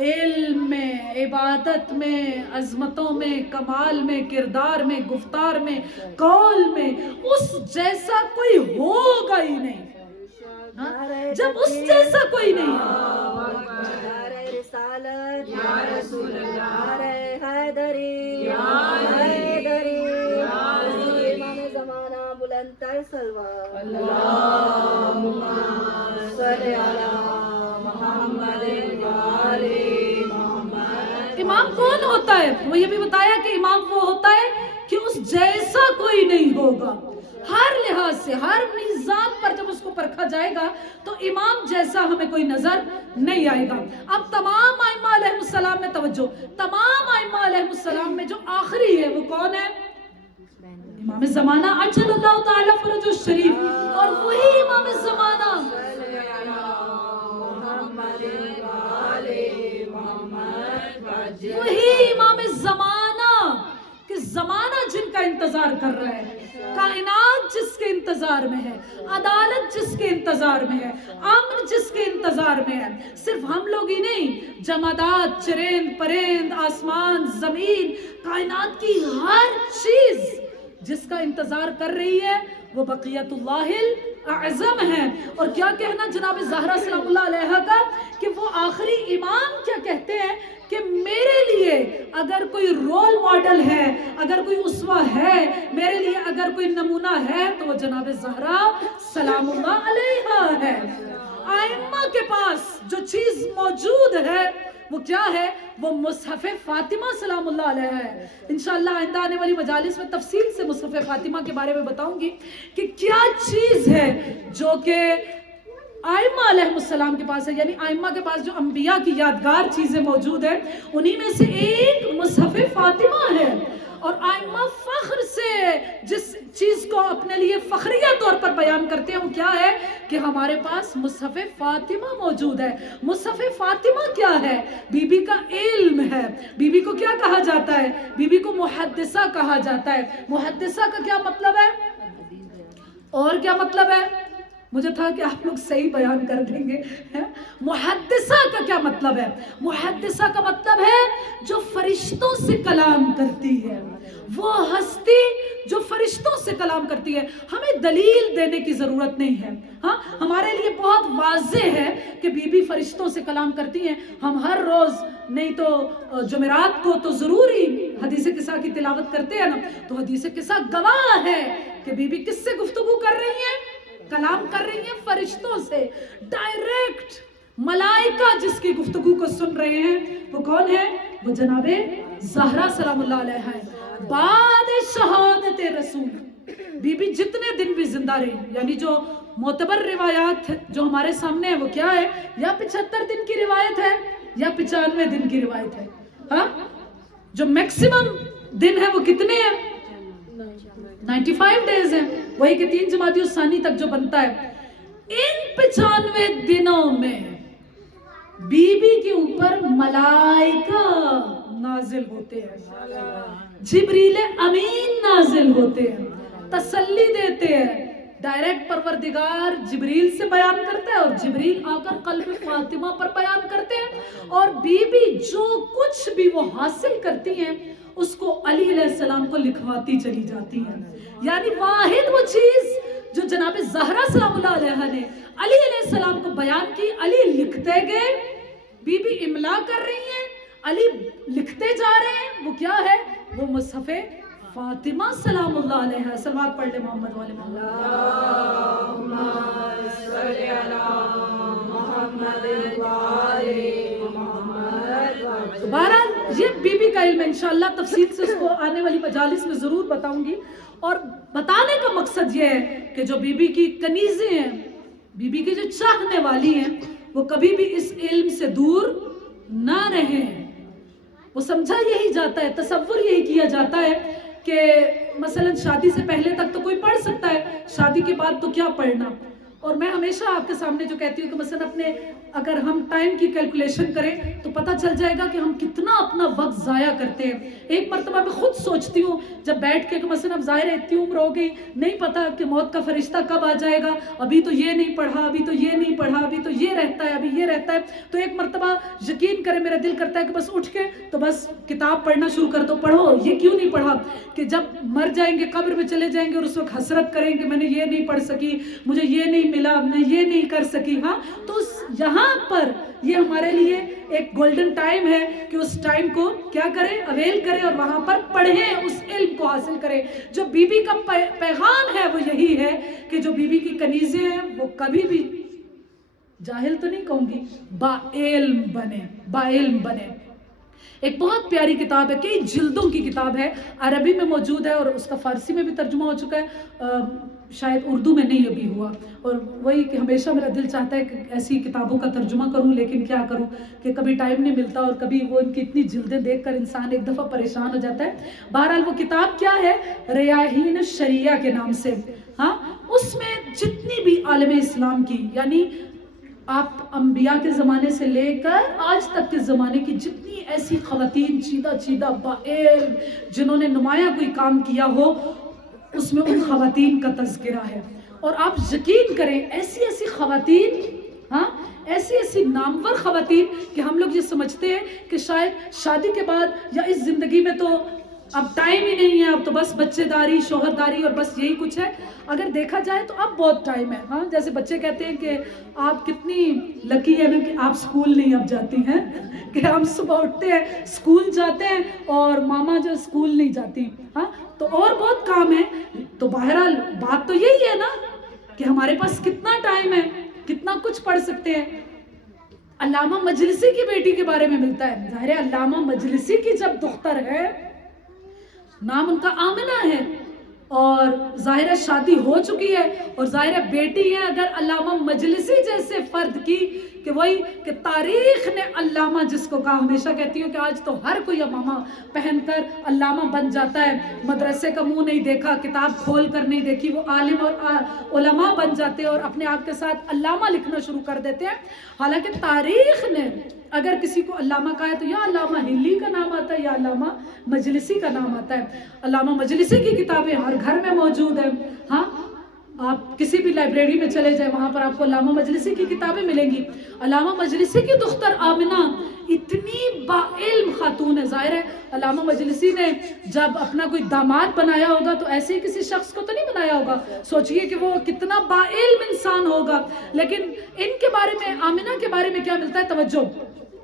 علم میں, عبادت میں, عظمتوں میں, کمال میں, کردار میں, گفتار میں, قول میں, اس جیسا کوئی ہوگا ہی نہیں. جب اس جیسا کوئی نہیں ہے, رسالت یا رسول اللہ, حیدری حیدری, امام زمانہ بلند تر سلوات, اللہم صلی علی محمد وآلِ محمد. امام کون ہوتا ہے؟ وہ یہ بھی بتایا کہ امام وہ ہوتا ہے کہ اس جیسا کوئی نہیں ہوگا. ہر لحاظ سے, ہر میزان پر جب اس کو پرکھا جائے گا تو امام جیسا ہمیں کوئی نظر نہیں آئے گا. اب تمام ائمہ علیہ السلام میں توجہ, تمام ائمہ علیہ السلام میں جو آخری ہے وہ کون ہے؟ امام زمانہ عجل اللہ تعالی فرجہ الشریف. اور وہی امام زمانہ وہی امام زمانہ کہ زمانہ جن کا انتظار کر رہا ہے, کائنات جس کے انتظار میں ہے, عدالت جس کے انتظار میں ہے, امن جس کے انتظار میں ہے. صرف ہم لوگ ہی نہیں, جمادات, چرند پرند, آسمان, زمین, کائنات کی ہر چیز جس کا انتظار کر رہی ہے وہ بقیت اللہ الاعظم ہے. اور کیا کہنا جناب زہرا سلام اللہ علیہا کا کہ وہ آخری امام کیا کہتے ہیں کہ میرے لیے اگر کوئی رول ماڈل ہے, اگر کوئی اسوہ ہے, میرے لیے اگر کوئی نمونہ ہے تو وہ جناب زہرا سلام اللہ علیہا ہے. ائمہ کے پاس جو چیز موجود ہے وہ کیا ہے؟ وہ مصحف فاطمہ سلام اللہ علیہ ہے. انشاءاللہ آئندہ آنے والی مجالس میں تفصیل سے مصحف فاطمہ کے بارے میں بتاؤں گی کہ کیا چیز ہے جو کہ ائمہ علیہ السلام کے پاس ہے. یعنی ائمہ کے پاس جو انبیاء کی یادگار چیزیں موجود ہیں انہی میں سے ایک مصحف فاطمہ ہے. اور ائمہ فخر سے جس چیز کو اپنے لیے فخریہ طور پر بیان کرتے ہیں وہ کیا ہے کہ ہمارے پاس مصحف فاطمہ موجود ہے. مصحف فاطمہ کیا ہے؟ بی بی کا علم ہے. بی بی کو کیا کہا جاتا ہے؟ بی بی کو محدثہ کہا جاتا ہے. محدثہ کا کیا مطلب ہے اور کیا مطلب ہے؟ مجھے تھا کہ آپ لوگ صحیح بیان کر دیں گے. محدثہ کا کیا مطلب ہے؟ محدثہ کا مطلب ہے جو فرشتوں سے کلام کرتی ہے, وہ ہستی جو فرشتوں سے کلام کرتی ہے. ہمیں دلیل دینے کی ضرورت نہیں ہے. ہاں ہمارے لیے بہت واضح ہے کہ بی بی فرشتوں سے کلام کرتی ہیں. ہم ہر روز نہیں تو جمعرات کو تو ضروری حدیث قصہ کی تلاوت کرتے ہیں نا, تو حدیث قصہ گواہ ہے کہ بی بی کس سے گفتگو کر رہی ہیں؟ کلام کر رہی ہیں فرشتوں سے ڈائریکٹ. ملائکہ جس کی گفتگو کو سن رہے ہیں وہ کون ہے؟ وہ جناب زہرا سلام اللہ علیہا ہے. بعد شہادت رسول بی بی جتنے دن بھی زندہ رہی, یعنی جو معتبر روایات جو ہمارے سامنے ہیں وہ کیا ہے؟ یا 75 دن کی روایت ہے یا 95 دن کی روایت ہے. ہاں جو میکسیمم دن ہے وہ کتنے ہیں؟ 95 ڈیز ہیں. وہی کہ 3 جمادی الثانی تک جو بنتا ہے. ان 95 دنوں میں بی بی کے اوپر ملائکہ نازل ہوتے ہیں, جبریل امین نازل ہوتے ہیں, تسلی دیتے ہیں. ڈائریکٹ پروردگار جبریل سے بیان کرتا ہے اور جبریل آ کر قلب فاطمہ پر بیان کرتے ہیں. اور بی بی جو کچھ بھی وہ حاصل کرتی ہیں اس کو علی علیہ السلام کو لکھواتی چلی جاتی ہیں. یعنی واحد وہ چیز جو جناب زہرا سلام اللہ علیہا نے علی علیہ السلام کو بیان کی, علی لکھتے گئے, بی بی املا کر رہی ہیں, علی لکھتے جا رہے ہیں. وہ کیا ہے؟ وہ مصحف فاطمہ سلام اللہ علیہا. صلوات پڑھ لے محمد والے محمد. اللہم صلی علی محمد وآلِ محمد. بہرحال یہ بی بی کا علم ہے، انشاءاللہ تفصیل سے اس کو آنے والی مجالس میں ضرور بتاؤں گی. اور بتانے کا مقصد یہ ہے کہ جو بی بی کی کنیزیں ہیں، بی بی کی جو چاہنے والی ہیں، وہ کبھی بھی اس علم سے دور نہ رہیں. وہ سمجھا یہی جاتا ہے، تصور یہی کیا جاتا ہے کہ مثلا شادی سے پہلے تک تو کوئی پڑھ سکتا ہے، شادی کے بعد تو کیا پڑھنا. اور میں ہمیشہ آپ کے سامنے جو کہتی ہوں کہ مثلا اپنے اگر ہم ٹائم کی کیلکولیشن کریں تو پتہ چل جائے گا کہ ہم کتنا اپنا وقت ضائع کرتے ہیں. ایک مرتبہ میں خود سوچتی ہوں جب بیٹھ کے کہ مثلا اب ظاہر ہے اتنی عمر ہو گئی، نہیں پتا کہ موت کا فرشتہ کب آ جائے گا، ابھی تو یہ نہیں پڑھا، ابھی تو یہ نہیں پڑھا، ابھی تو یہ رہتا ہے، ابھی یہ رہتا ہے. تو ایک مرتبہ یقین کرے میرا دل کرتا ہے کہ بس اٹھ کے تو بس کتاب پڑھنا شروع کر دو. پڑھو، یہ کیوں نہیں پڑھا کہ جب مر جائیں گے قبر میں چلے جائیں گے اور اس وقت حسرت کریں کہ میں نے یہ نہیں پڑھ سکی، مجھے یہ نہیں ملا، میں یہ نہیں کر سکی. ہاں تو یہاں پر یہ ہمارے لیے ایک گولڈن ٹائم ہے کہ اس ٹائم کو کیا کریں، اویل کریں اور وہاں پر پڑھیں، اس علم کو حاصل کریں. جو بی بی کا پیغام ہے وہ یہی ہے کہ جو بی بی کی کنیزیں ہیں وہ کبھی بھی جاہل تو نہیں کہوں گی، با علم بنے، با علم بنے. ایک بہت پیاری کتاب ہے، کئی جلدوں کی کتاب ہے، عربی میں موجود ہے اور اس کا فارسی میں بھی ترجمہ ہو چکا ہے، شاید اردو میں نہیں ابھی ہوا. اور وہی کہ ہمیشہ میرا دل چاہتا ہے کہ ایسی کتابوں کا ترجمہ کروں، لیکن کیا کروں کہ کبھی ٹائم نہیں ملتا اور کبھی وہ ان کی اتنی جلدیں دیکھ کر انسان ایک دفعہ پریشان ہو جاتا ہے. بہرحال وہ کتاب کیا ہے، ریاحین الشریعہ کے نام سے. ہاں اس میں جتنی بھی عالم اسلام کی، یعنی آپ انبیاء کے زمانے سے لے کر آج تک کے زمانے کی جتنی ایسی خواتین چیدہ باعلم جنہوں نے نمایاں کوئی کام کیا ہو، اس میں ان خواتین کا تذکرہ ہے. اور آپ یقین کریں ایسی ایسی خواتین، ہاں ایسی ایسی نامور خواتین کہ ہم لوگ یہ سمجھتے ہیں کہ شاید شادی کے بعد یا اس زندگی میں تو اب ٹائم ہی نہیں ہے، اب تو بس بچے داری، شوہر داری اور بس یہی کچھ ہے. اگر دیکھا جائے تو اب بہت ٹائم ہے. ہاں جیسے بچے کہتے ہیں کہ آپ کتنی لکی ہیں نا کہ آپ سکول نہیں اب جاتی ہیں، کہ ہم صبح اٹھتے ہیں سکول جاتے ہیں اور ماما جو سکول نہیں جاتی. ہاں تو اور بہت کام ہے. تو بہرحال بات تو یہی ہے نا کہ ہمارے پاس کتنا ٹائم ہے، کتنا کچھ پڑھ سکتے ہیں. علامہ مجلسی کی بیٹی کے بارے میں ملتا ہے. ظاہر ہے علامہ مجلسی کی جب دختر ہے، نام ان کا آمنہ ہے اور ظاہر شادی ہو چکی ہے اور ظاہر بیٹی ہے اگر علامہ مجلسی جیسے فرد کی، کہ وہی کہ تاریخ نے علامہ جس کو کہا. ہمیشہ کہتی ہوں کہ آج تو ہر کوئی امامہ پہن کر علامہ بن جاتا ہے، مدرسے کا منہ نہیں دیکھا، کتاب کھول کر نہیں دیکھی، وہ عالم اور علماء بن جاتے ہیں اور اپنے آپ کے ساتھ علامہ لکھنا شروع کر دیتے ہیں. حالانکہ تاریخ نے اگر کسی کو علامہ کہا ہے تو یا علامہ ہلی کا نام آتا ہے یا علامہ مجلسی کا نام آتا ہے. علامہ مجلسی کی کتابیں ہر گھر میں موجود ہیں. ہاں آپ کسی بھی لائبریری میں چلے جائیں وہاں پر آپ کو علامہ مجلسی کی کتابیں ملیں گی. علامہ مجلسی کی دختر آمنہ اتنی با علم خاتون ہے. ظاہر ہے علامہ مجلسی نے جب اپنا کوئی داماد بنایا ہوگا تو ایسے ہی کسی شخص کو تو نہیں بنایا ہوگا. سوچئے کہ وہ کتنا با علم انسان ہوگا. لیکن ان کے بارے میں، آمنہ کے بارے میں کیا ملتا ہے؟ توجہ.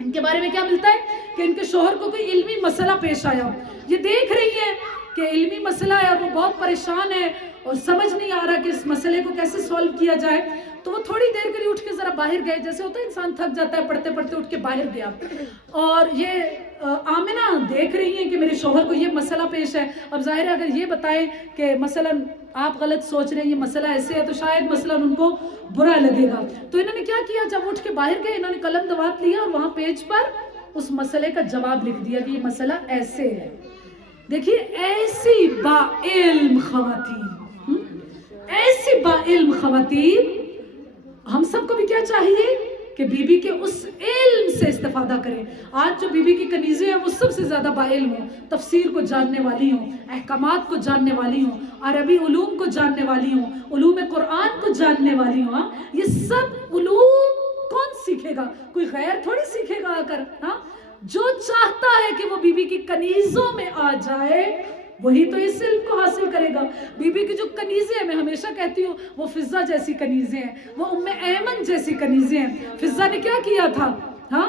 ان کے بارے میں کیا ملتا ہے کہ ان کے شوہر کو کوئی علمی مسئلہ پیش آیا، یہ دیکھ رہی ہے کہ علمی مسئلہ ہے اور وہ بہت پریشان ہے اور سمجھ نہیں آ رہا کہ اس مسئلے کو کیسے سولو کیا جائے. تو وہ تھوڑی دیر کے لیے اٹھ کے ذرا باہر گئے، جیسے ہوتا ہے انسان تھک جاتا ہے پڑھتے پڑھتے اٹھ کے باہر گیا. اور یہ آمنہ دیکھ رہی ہیں کہ میرے شوہر کو یہ مسئلہ پیش ہے. اب ظاہر ہے اگر یہ بتائیں کہ مثلا آپ غلط سوچ رہے ہیں، یہ مسئلہ ایسے ہے، تو شاید مثلا ان کو برا لگے گا. تو انہوں نے کیا کیا، جب اٹھ کے باہر گئے انہوں نے قلم دوات لیا اور وہاں پیج پر اس مسئلے کا جواب لکھ دیا کہ یہ مسئلہ ایسے ہے. دیکھیے ایسی با علم خواتین، ایسی با علم خواتین، ہم سب کو بھی کیا چاہیے کہ بی بی کے اس علم سے استفادہ کریں. آج جو بی بی کی کنیزیں ہیں وہ سب سے زیادہ با علم ہوں، تفسیر کو جاننے والی ہوں، احکامات کو جاننے والی ہوں، عربی علوم کو جاننے والی ہوں، علوم قرآن کو جاننے والی ہوں. یہ سب علوم کون سیکھے گا؟ کوئی غیر تھوڑی سیکھے گا آ کر. ہاں جو چاہتا ہے کہ وہ بی بی کی کنیزوں میں آ جائے وہی تو اس علم کو حاصل کرے گا. بی بی کی جو کنیزیں ہیں، میں ہمیشہ کہتی ہوں وہ فضہ جیسی کنیزیں ہیں، وہ ام ایمن جیسی کنیزیں ہیں. فضہ نے کیا کیا تھا؟ ہاں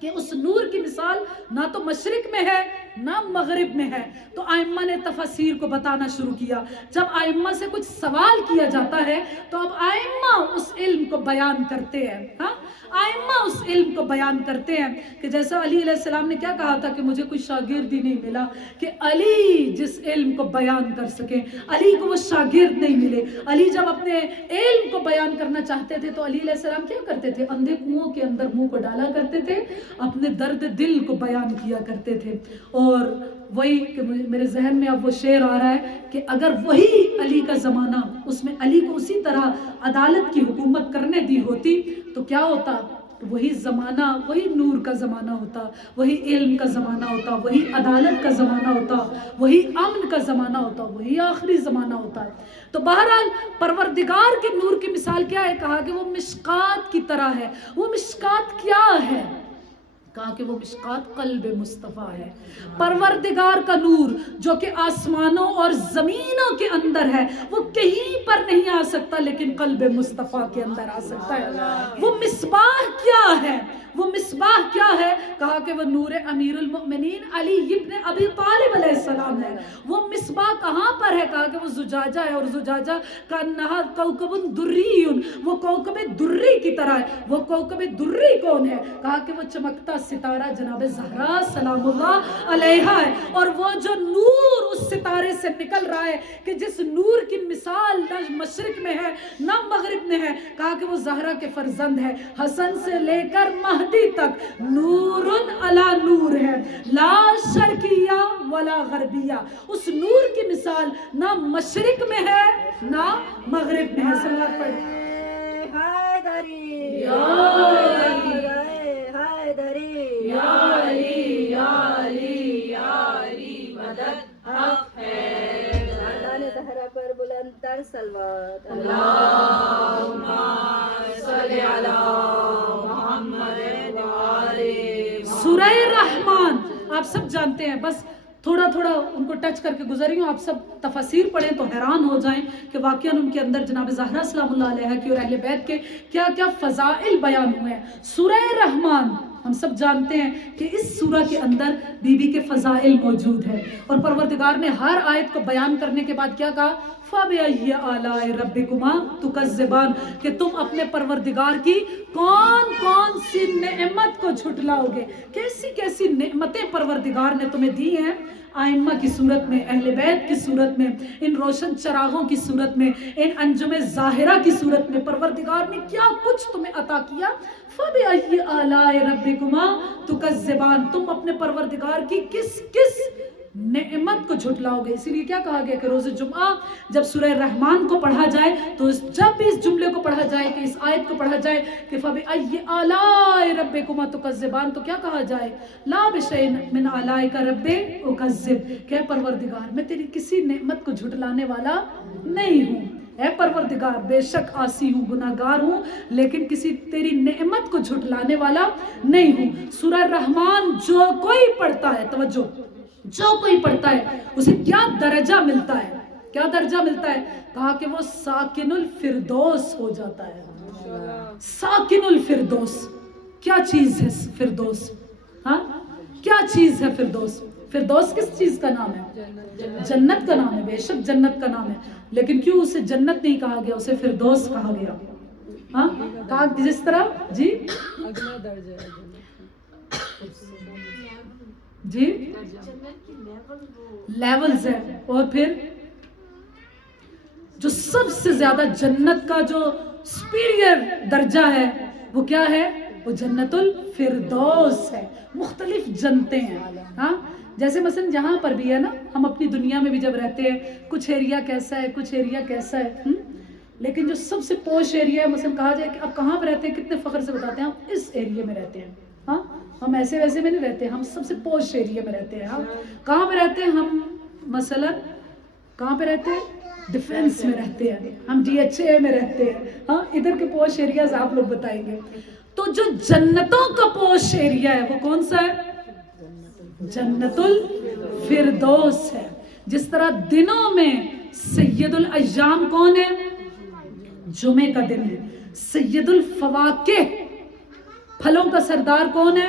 کہ اس نور کی مثال نہ تو مشرق میں ہے نہ مغرب میں ہے. تو ائمہ نے تفاسیر کو بتانا شروع کیا. جب ائمہ سے کچھ سوال کیا جاتا ہے تو اب ائمہ اس علم کو بیان کرتے ہیں. ہاں ائمہ اس علم کو بیان کرتے ہیں کہ جیسا علی علیہ السلام نے کیا کہا تھا کہ مجھے کوئی شاگرد ہی نہیں ملا کہ علی جس علم کو بیان کر سکے. علی کو وہ شاگرد نہیں ملے. علی جب اپنے علم کو بیان کرنا چاہتے تھے تو علی علیہ السلام کیا کرتے تھے؟ اندھے کنویں کے اندر منہ کو ڈالا کرتے تھے, اپنے درد دل کو بیان کیا کرتے تھے. اور وہی کہ میرے ذہن میں اب وہ شعر آ رہا ہے کہ اگر وہی علی کا زمانہ, اس میں علی کو اسی طرح عدالت کی حکومت کرنے دی ہوتی تو کیا ہوتا؟ وہی زمانہ, وہی نور کا زمانہ ہوتا, وہی علم کا زمانہ ہوتا, وہی عدالت کا زمانہ ہوتا, وہی امن کا زمانہ ہوتا, وہی آخری زمانہ ہوتا ہے. تو بہرحال پروردگار کے نور کی مثال کیا ہے؟ کہا کہ وہ مشکات کی طرح ہے. وہ مشکات کیا ہے؟ کہا کہ وہ مشکات قلب مصطفیٰ ہے. پروردگار کا نور جو کہ آسمانوں اور زمینوں کے اندر ہے, وہ کہیں پر نہیں آ سکتا لیکن قلب مصطفیٰ کے اندر آ سکتا ہے. وہ مصباح کیا ہے؟ وہ مصباح کیا ہے؟ کہا کہ وہ نور امیر المؤمنین علی ابن ابی طالب علیہ السلام ہے. وہ مصباح کہاں پر ہے؟ کہا کہ وہ زجاجہ ہے, اور زجاجہ کا نہا کوكب دری, وہ کوكب دری کی طرح ہے. وہ کوكب دری کون ہے؟ کہا کہ وہ چمکتا ستارہ جناب زہرا سلام اللہ علیہا ہے. اور وہ جو نور اس ستارے سے نکل رہا ہے کہ جس نور کی مثال نہ مشرق میں ہے نہ مغرب میں ہے, کہا کہ وہ زہرا کے فرزند ہے. حسن سے لے کر مہدی تک نور علی نور ہے, لا شرقیہ ولا غربیہ. اس نور کی مثال نہ مشرق میں ہے نہ مغرب میں ہے. صلوات پڑھیں. حیدری یا حیدری یا علی یا علی یا علی مدد حق ہے. نان زہرا پر بلند تر صلوات. اللہم صلی علی محمد و آلِ. سورہ رحمان آپ سب جانتے ہیں, بس تھوڑا تھوڑا ان کو ٹچ کر کے گزر رہی ہوں. آپ سب تفاسیر پڑھیں تو حیران ہو جائیں کہ واقعاً ان کے اندر جناب زہرا سلام اللہ علیہ کی اور اہل بیت کے کیا کیا فضائل بیان ہوئے ہیں. سورہ رحمان ہم سب جانتے ہیں کہ اس سورہ کے اندر بی بی کے فضائل موجود ہیں, اور پروردگار نے ہر آیت کو بیان کرنے کے بعد کیا کہا؟ فَبِأَيِّ آلَاءِ رَبِّكُمَا تُكَذِّبَانِ, کہ تم اپنے پروردگار کی کون کون سی نعمت کو جھٹلاؤ گے. کیسی کیسی نعمتیں پروردگار نے تمہیں دی ہیں. آئمہ کی صورت میں, اہل بیت کی صورت میں, ان روشن چراغوں کی صورت میں, ان انجم ظاہرہ کی صورت میں پروردگار نے کیا کچھ تمہیں عطا کیا. فَبِأَيِّ آلَاءِ رَبِّكُمَا تُكَذِّبَانِ, تم اپنے پروردگار کی کس کس نعمت کو جھٹلاؤ گے. اسی لیے کیا کہا گیا کہ روز جمعہ جب سورہ رحمان کو پڑھا جائے تو جب بھی اس جملے کو پڑھا جائے کہ اس آیت کو پڑھا جائے کہ فَبِأَيِّ آلَاءِ رَبِّكُمَا تُكَذِّبَانِ, تو کیا کہا جائے؟ لَا بِشَيْءٍ مِّنْ آلَائِكَ رَبِّ أُكَذِّبُ, کہ پروردگار میں تیری کسی نعمت کو جھٹلانے والا نہیں ہوں. اے پروردگار بے شک عاصی ہوں, گناہگار ہوں, لیکن کسی تیری نعمت کو جھٹلانے والا نہیں ہوں. سورہ رحمان جو کوئی پڑھتا ہے, توجہ, جو کوئی پڑھتا ہے اسے کیا درجہ ملتا ہے؟ کیا درجہ ملتا ہے؟ کہا کہ وہ ساکن الفردوس ہو جاتا ہے. ساکن الفردوس, کیا چیز ہے فردوس؟ ہاں کیا چیز ہے فردوس؟ فردوس کس چیز کا نام ہے؟ جنت کا نام ہے. بے شک جنت کا نام ہے, لیکن کیوں اسے جنت نہیں کہا گیا, اسے فردوس کہا گیا؟ ہاں کہا جس طرح جی اگلا درجہ ہے جی لیولز ہے. اور پھر جو سب سے زیادہ جنت کا جو سپیریئر درجہ ہے وہ کیا ہے؟ وہ جنت الفردوس ہے. مختلف جنتیں ہیں. ہاں جیسے مثلا جہاں پر بھی ہے نا, ہم اپنی دنیا میں بھی جب رہتے ہیں کچھ ایریا کیسا ہے, کچھ ایریا کیسا ہے, لیکن جو سب سے پوش ایریا ہے, مثلا کہا جائے کہ آپ کہاں پہ رہتے ہیں, کتنے فخر سے بتاتے ہیں ہم اس ایریا میں رہتے ہیں. ہاں ہم ایسے ویسے میں نہیں رہتے, ہم سب سے پوش ایریا میں رہتے ہیں. ہاں کہاں پہ رہتے ہیں ہم؟ مثلا کہاں پہ رہتے ہیں؟ ڈیفینس میں رہتے ہیں, ہم DHA میں رہتے ہیں. ہاں ادھر کے پوش ایریاز آپ لوگ بتائیں گے. تو جو جنتوں کا پوش ایریا ہے وہ کون سا ہے؟ جنت الفردوس ہے. جس طرح دنوں میں سید الایام کون ہے؟ جمعے کا دن ہے. سید الفواکہ, پھلوں کا سردار کون ہے؟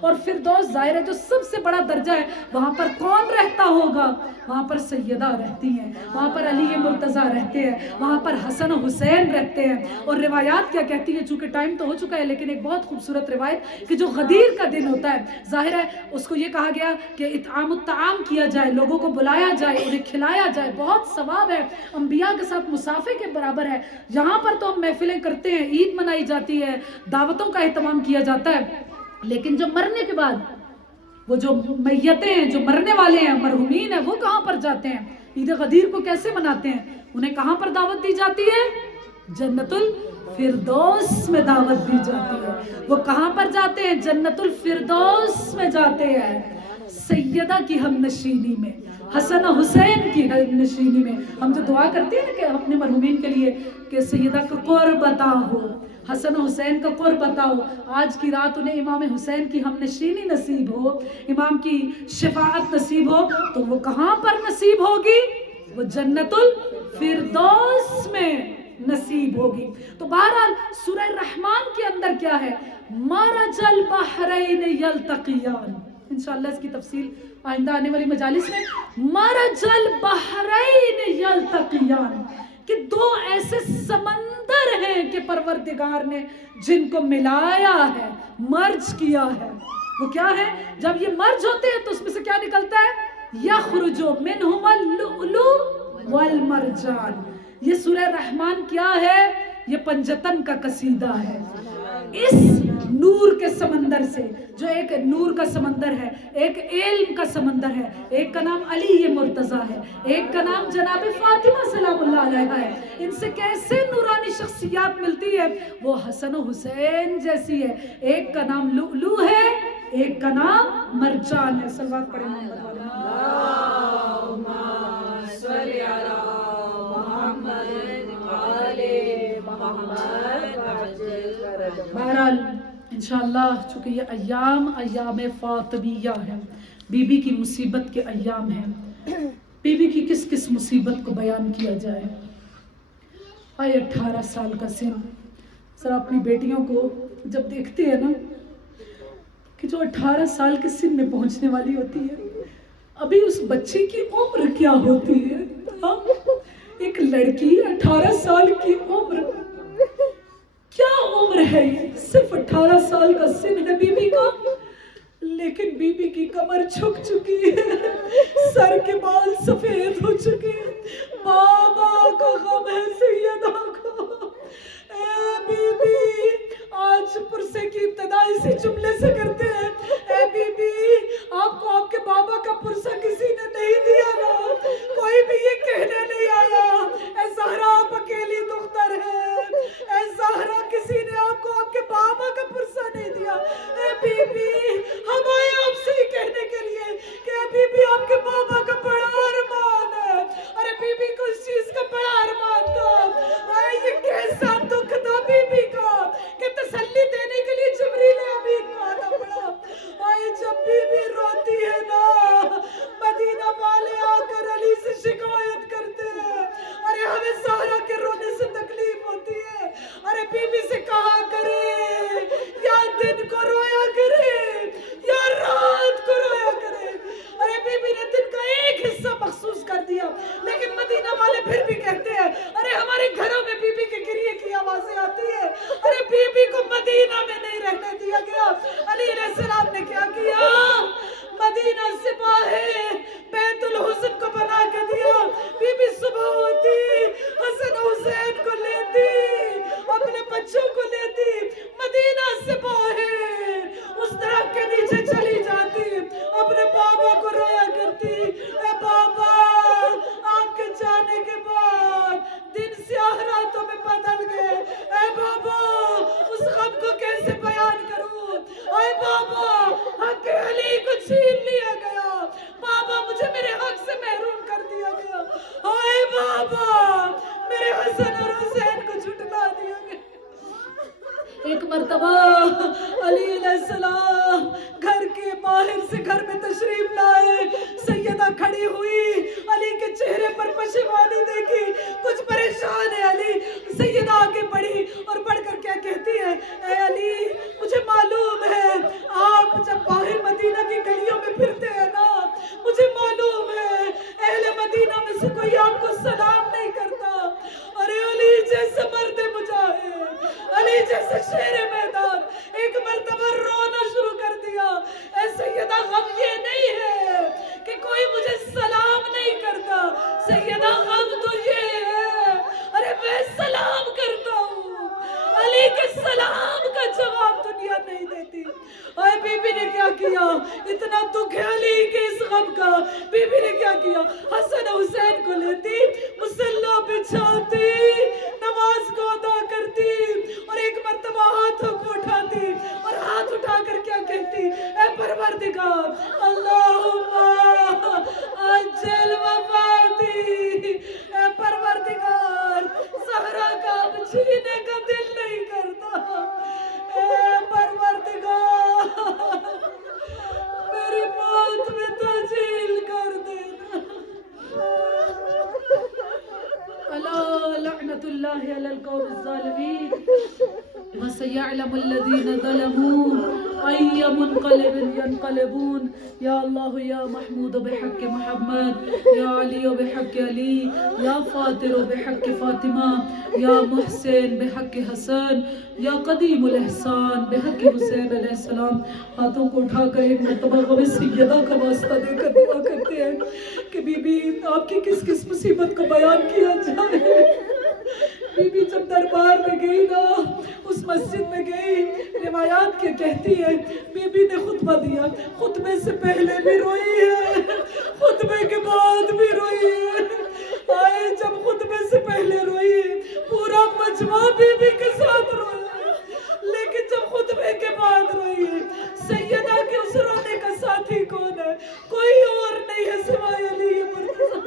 اور فردوس ظاہر ہے جو سب سے بڑا درجہ ہے, وہاں پر کون رہتا ہوگا؟ وہاں پر سیدہ رہتی ہیں, وہاں پر علی مرتضیٰ رہتے ہیں, وہاں پر حسن و حسین رہتے ہیں. اور روایات کیا کہتی ہے, چونکہ ٹائم تو ہو چکا ہے, لیکن ایک بہت خوبصورت روایت کہ جو غدیر کا دن ہوتا ہے, ظاہر ہے اس کو یہ کہا گیا کہ اطعام الطعام کیا جائے, لوگوں کو بلایا جائے, انہیں کھلایا جائے, بہت ثواب ہے, انبیاء کے ساتھ مسافے کے برابر ہے. یہاں پر تو ہم محفلیں کرتے ہیں, عید منائی جاتی ہے, دعوتوں کا اہتمام کیا جاتا ہے, لیکن جو مرنے کے بعد وہ جو میتیں ہیں, جو مرنے والے ہیں, مرحومین ہیں, وہ کہاں پر جاتے ہیں؟ عید غدیر کو کیسے مناتے ہیں؟ انہیں کہاں پر دعوت دی جاتی ہے؟ جنت الفردوس میں دعوت دی جاتی ہے. وہ کہاں پر جاتے ہیں؟ جنت الفردوس میں جاتے ہیں, سیدہ کی ہم نشینی میں, حسن و حسین کی ہم نشینی میں. ہم جو دعا کرتے ہیں نا کہ اپنے مرحومین کے لیے کہ سیدہ کا قرب عطا ہو, حسن و حسین کا قرب عطا ہو, آج کی رات انہیں امام حسین کی ہم نشینی نصیب ہو, امام کی شفاعت نصیب ہو, تو وہ کہاں پر نصیب ہوگی؟ وہ جنت الفردوس میں نصیب ہوگی. تو بہرحال سورہ رحمان کے اندر کیا ہے؟ مرج البحرین یلتقیان, انشاءاللہ اس کی تفصیل آئندہ آنے والی مجالس میں. مرج البحرین یلتقیان, کہ دو ایسے سمندر ہیں کہ پروردگار نے جن کو ملایا ہے, مرج کیا ہے. وہ کیا ہے؟ جب یہ مرج ہوتے ہیں تو اس میں سے کیا نکلتا ہے؟ یخرج منہم اللؤلؤ والمرجان. یہ سورہ رحمان کیا ہے؟ یہ پنجتن کا قصیدہ ہے. اس نور کے سمندر سے, جو ایک نور کا سمندر ہے, ایک علم کا سمندر ہے, ایک کا نام علی مرتضیٰ ہے, ایک کا نام جناب فاطمہ سلام اللہ علیہا ہے, ان سے کیسے نورانی شخصیات ملتی ہے؟ وہ حسن و حسین جیسی ہے. ایک کا نام لؤلؤ ہے, ایک کا نام مرجان ہے. صلوات پڑھیں محمد والے. اللہم صلی علی محمد وعلی محمد. بہرحال انشاءاللہ چونکہ یہ ایام فاطمیہ ہیں, بی بی کی مصیبت کے ایام ہیں, بی بی کی کس کس مصیبت کو بیان کیا جائے. آئے 18 سال کا سن, ذرا اپنی بیٹیوں کو جب دیکھتے ہیں نا کہ جو 18 سال کے سن میں پہنچنے والی ہوتی ہے, ابھی اس بچے کی عمر کیا ہوتی ہے. ایک لڑکی 18 سال کی عمر, کیا عمر ہے یہ؟ صرف 18 سال کا سن ہے بی بی کا, لیکن بی بی کی کمر جھک چکی ہے, سر کے بال سفید ہو چکے ہیں. بابا کا غم ہے سیدہ کو. اے بی بی, آج پرسے کی ابتدا اسی جملے سے کرتے ہیں, اے بی بی آپ کو آپ کے بابا کا پرسہ کسی نے نہیں دیا نا, کوئی بھی یہ کہنے نہیں آیا اے زہرا آپ اکیلی دختر ہے, اے زہرا کسی نے آپ کو آپ کے بابا کا پرسہ نہیں دیا. اے بی بی ہم آئے آپ سے ہی کہنے کے لیے کہ اے بی بی آپ کے بابا کا بڑا ارمان ہے. ارے بی بی کو اس چیز کا بڑا ارمان تھا. آئے یہ کیسا دکھ تھا بی بی کا کہ تسلی دینے کے لیے جبریل امین کو آنا پڑا. آئے جب بی بی روتی ہے نا, مدینہ والے آ کر علی سے شکایت کرتے ہیں, ارے ہمیں زہرا کے رونے سے تکلیف ہوتی ہے. ارے بی بی سے کہا کرے یا دن کو رویا کرے یا رات کو رویا کرے. ارے بی بی نے دن کا ایک حصہ مخصوص کر دیا, لیکن مدینہ والے پھر بھی کہتے ہیں ارے ہمارے گھروں میں بی بی کے گریے کی آوازیں آتی ہے. ارے بی بی کو مدینہ میں نہیں رہنے دیا گیا. علی علیہ السلام نے کیا کیا؟ مدینہ سے باہر بیت الحسن کو بنا کے دیا. بی بی صبح ہوتی, حسن حسین کو لیتی, اپنے بچوں کو لیتی, مدینہ سے باہر اس درخت کے نیچے چلی جاتی, اپنے بابا کو رویا کرتی. اے بابا آپ کے جانے کے بعد دن سیاہ راتوں میں بدل گئے. اے بابا اس غم کو کیسے بیان کروں. اے بابا حق علی کو چھین لیا گیا. بابا مجھے میرے حق سے محروم کر دیا گیا. اے بابا میرے حسن اور حسین کو جھٹلا دیا گیا. ایک مرتبہ علی علیہ السلام گھر کے باہر سے گھر میں تشریف لائے, سیدہ کھڑی ہوئی, علی کے چہرے پر پشیمانی دیکھی, کچھ پریشان ہے علی. سیدہ آگے بڑھی اور بڑھ کر کیا کہتی ہے, اے علی مجھے معلوم ہے اے بی بی نے کیا کیا؟ اتنا دکھ ہے علی کے اس غم کا. بی بی نے کیا کیا؟ حسن حسین کو لیتی, مصلی بچھاتی, نماز کو ادا کرتی, اور ایک مرتبہ ہاتھوں کو اٹھاتی, اور ہاتھ اٹھا کر کیا کہتی؟ اے پروردگار, اللہم اجل وفاتی. اے پروردگار, زہرا کا اب جینے کا دل نہیں کرتا. اے پروردگار, میری موت میں تاجیل کر دینا. الا لعنت اللہ علی القوم الظالمین وسيعلم الذين ظلموا أي منقلب ينقلبون. يا الله يا محمود بحق محمد, يا علي بحق علي, يا فاطر بحق فاطمة, يا محسن بحق حسن, يا قديم الإحسان بحق حسین علیہ السلام. ہاتھوں کو اٹھا کر ایک مرتبہ غم سیدہ کا واسطہ دے کر دعا کرتے ہیں کہ بی بی آپ کی کس کس مصیبت کو بیان کیا جائے. بی بی جب دربار میں گئی نا, اس مسجد میں گئی, روایات کے کہتی ہے بی بی نے خطبہ دیا, خطبے سے پہلے بھی روئی ہے, خطبے کے بعد بھی روئی ہے. آئے جب خطبے سے پہلے روئی, پورا مجمع بی بی کے ساتھ رویا, لیکن جب خطبے کے بعد روئی, سیدہ کے اس رونے کا ساتھی کون ہے؟ کوئی اور نہیں ہے سوائے علی مرتضیٰ.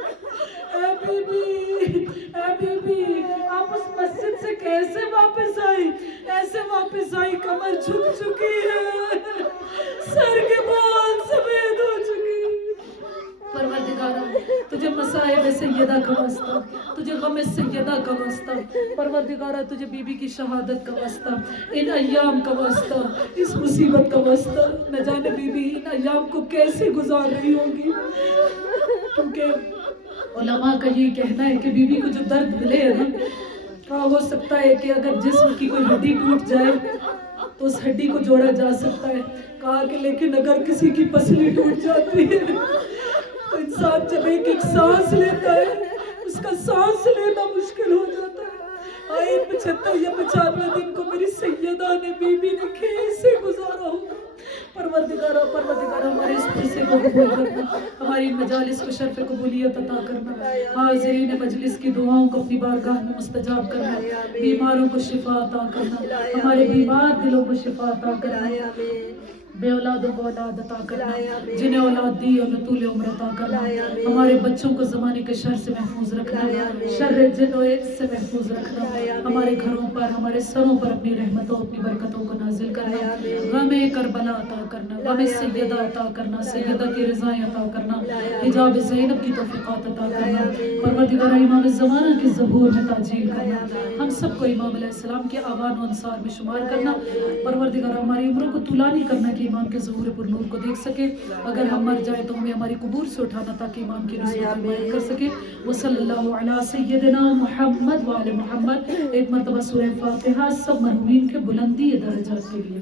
اے بی بی, اے بی بی, آپ اس مسجد سے کیسے واپس آئی؟ ایسے واپس آئی کمر جھک چکی ہے, سر کے بال سفید ہو چکی. پروردگارہ, تجھے مصائب سیدہ کا واسطہ, تجھے غم سیدہ کا واسطہ, پروردگارہ تجھے بی بی کی شہادت کا واسطہ, ان ایام کا واسطہ, اس مصیبت کا واسطہ. نہ جانے بی بی ان ایام کو کیسے گزار رہی ہوگی, کیونکہ علماء کا یہ کہنا ہے کہ بی بی کو جو درد ملے ہے نا, کہا ہو سکتا ہے کہ اگر جسم کی کوئی ہڈی ٹوٹ جائے تو اس ہڈی کو جوڑا جا سکتا ہے. کہا کہ لیکن اگر کسی کی پسلی ٹوٹ جاتی ہے تو انسان جب ایک ایک سانس لیتا ہے, اس کا سانس لینا مشکل ہو جاتا ہے. آئے 75 یا 95 دن کو میری سیدہ نے, بی بی نے کیسے گزارا ہوگا. پروردگارہ, پروردگارہ ہمارے اس حصے کو قبول کرنا, ہماری مجالس کو شرف قبولیت عطا کرنا, حاضرین مجلس کی دعاؤں کو اپنی بارگاہ میں مستجاب کرنا, بیماروں کو شفا عطا کرنا, ہمارے بیمار دلوں کو شفا عطا کرنا, بے اولادوں کو اولاد عطا کرنا, جنہیں اولاد دی انہیں طول عمر عطا کرنا, ہمارے بچوں کو زمانے کے شر سے محفوظ رکھنا, شر جن و انس سے محفوظ رکھنا, ہمارے گھروں پر, ہمارے سروں پر اپنی رحمتوں, اپنی برکتوں کو نازل کرنا, غم کربلا عطا کرنا, غم سیدہ عطا کرنا, سیدہ کی رضائیں عطا کرنا, حجاب زینب کی توفیقات عطا کرنا. پروردگارہ امام زمانہ کی ظہور میں تاجیل کرنا, ہم سب کو امام علیہ السلام کے آوان و انصار میں شمار کرنا. پروردگارہ ہماری عمروں کو طولانی کرنا کہ امام کے ظہور پر نور کو دیکھ سکے. اگر ہم مر جائے تو ہمیں ہماری قبور سے اٹھانا تاکہ امام کی نصرت حمایت کر سکے. وصلی اللہ علی سیدنا محمد وعلی محمد. ایک مرتبہ سورہ فاتحہ سب مرحومین کے بلندی درجات کے لیے.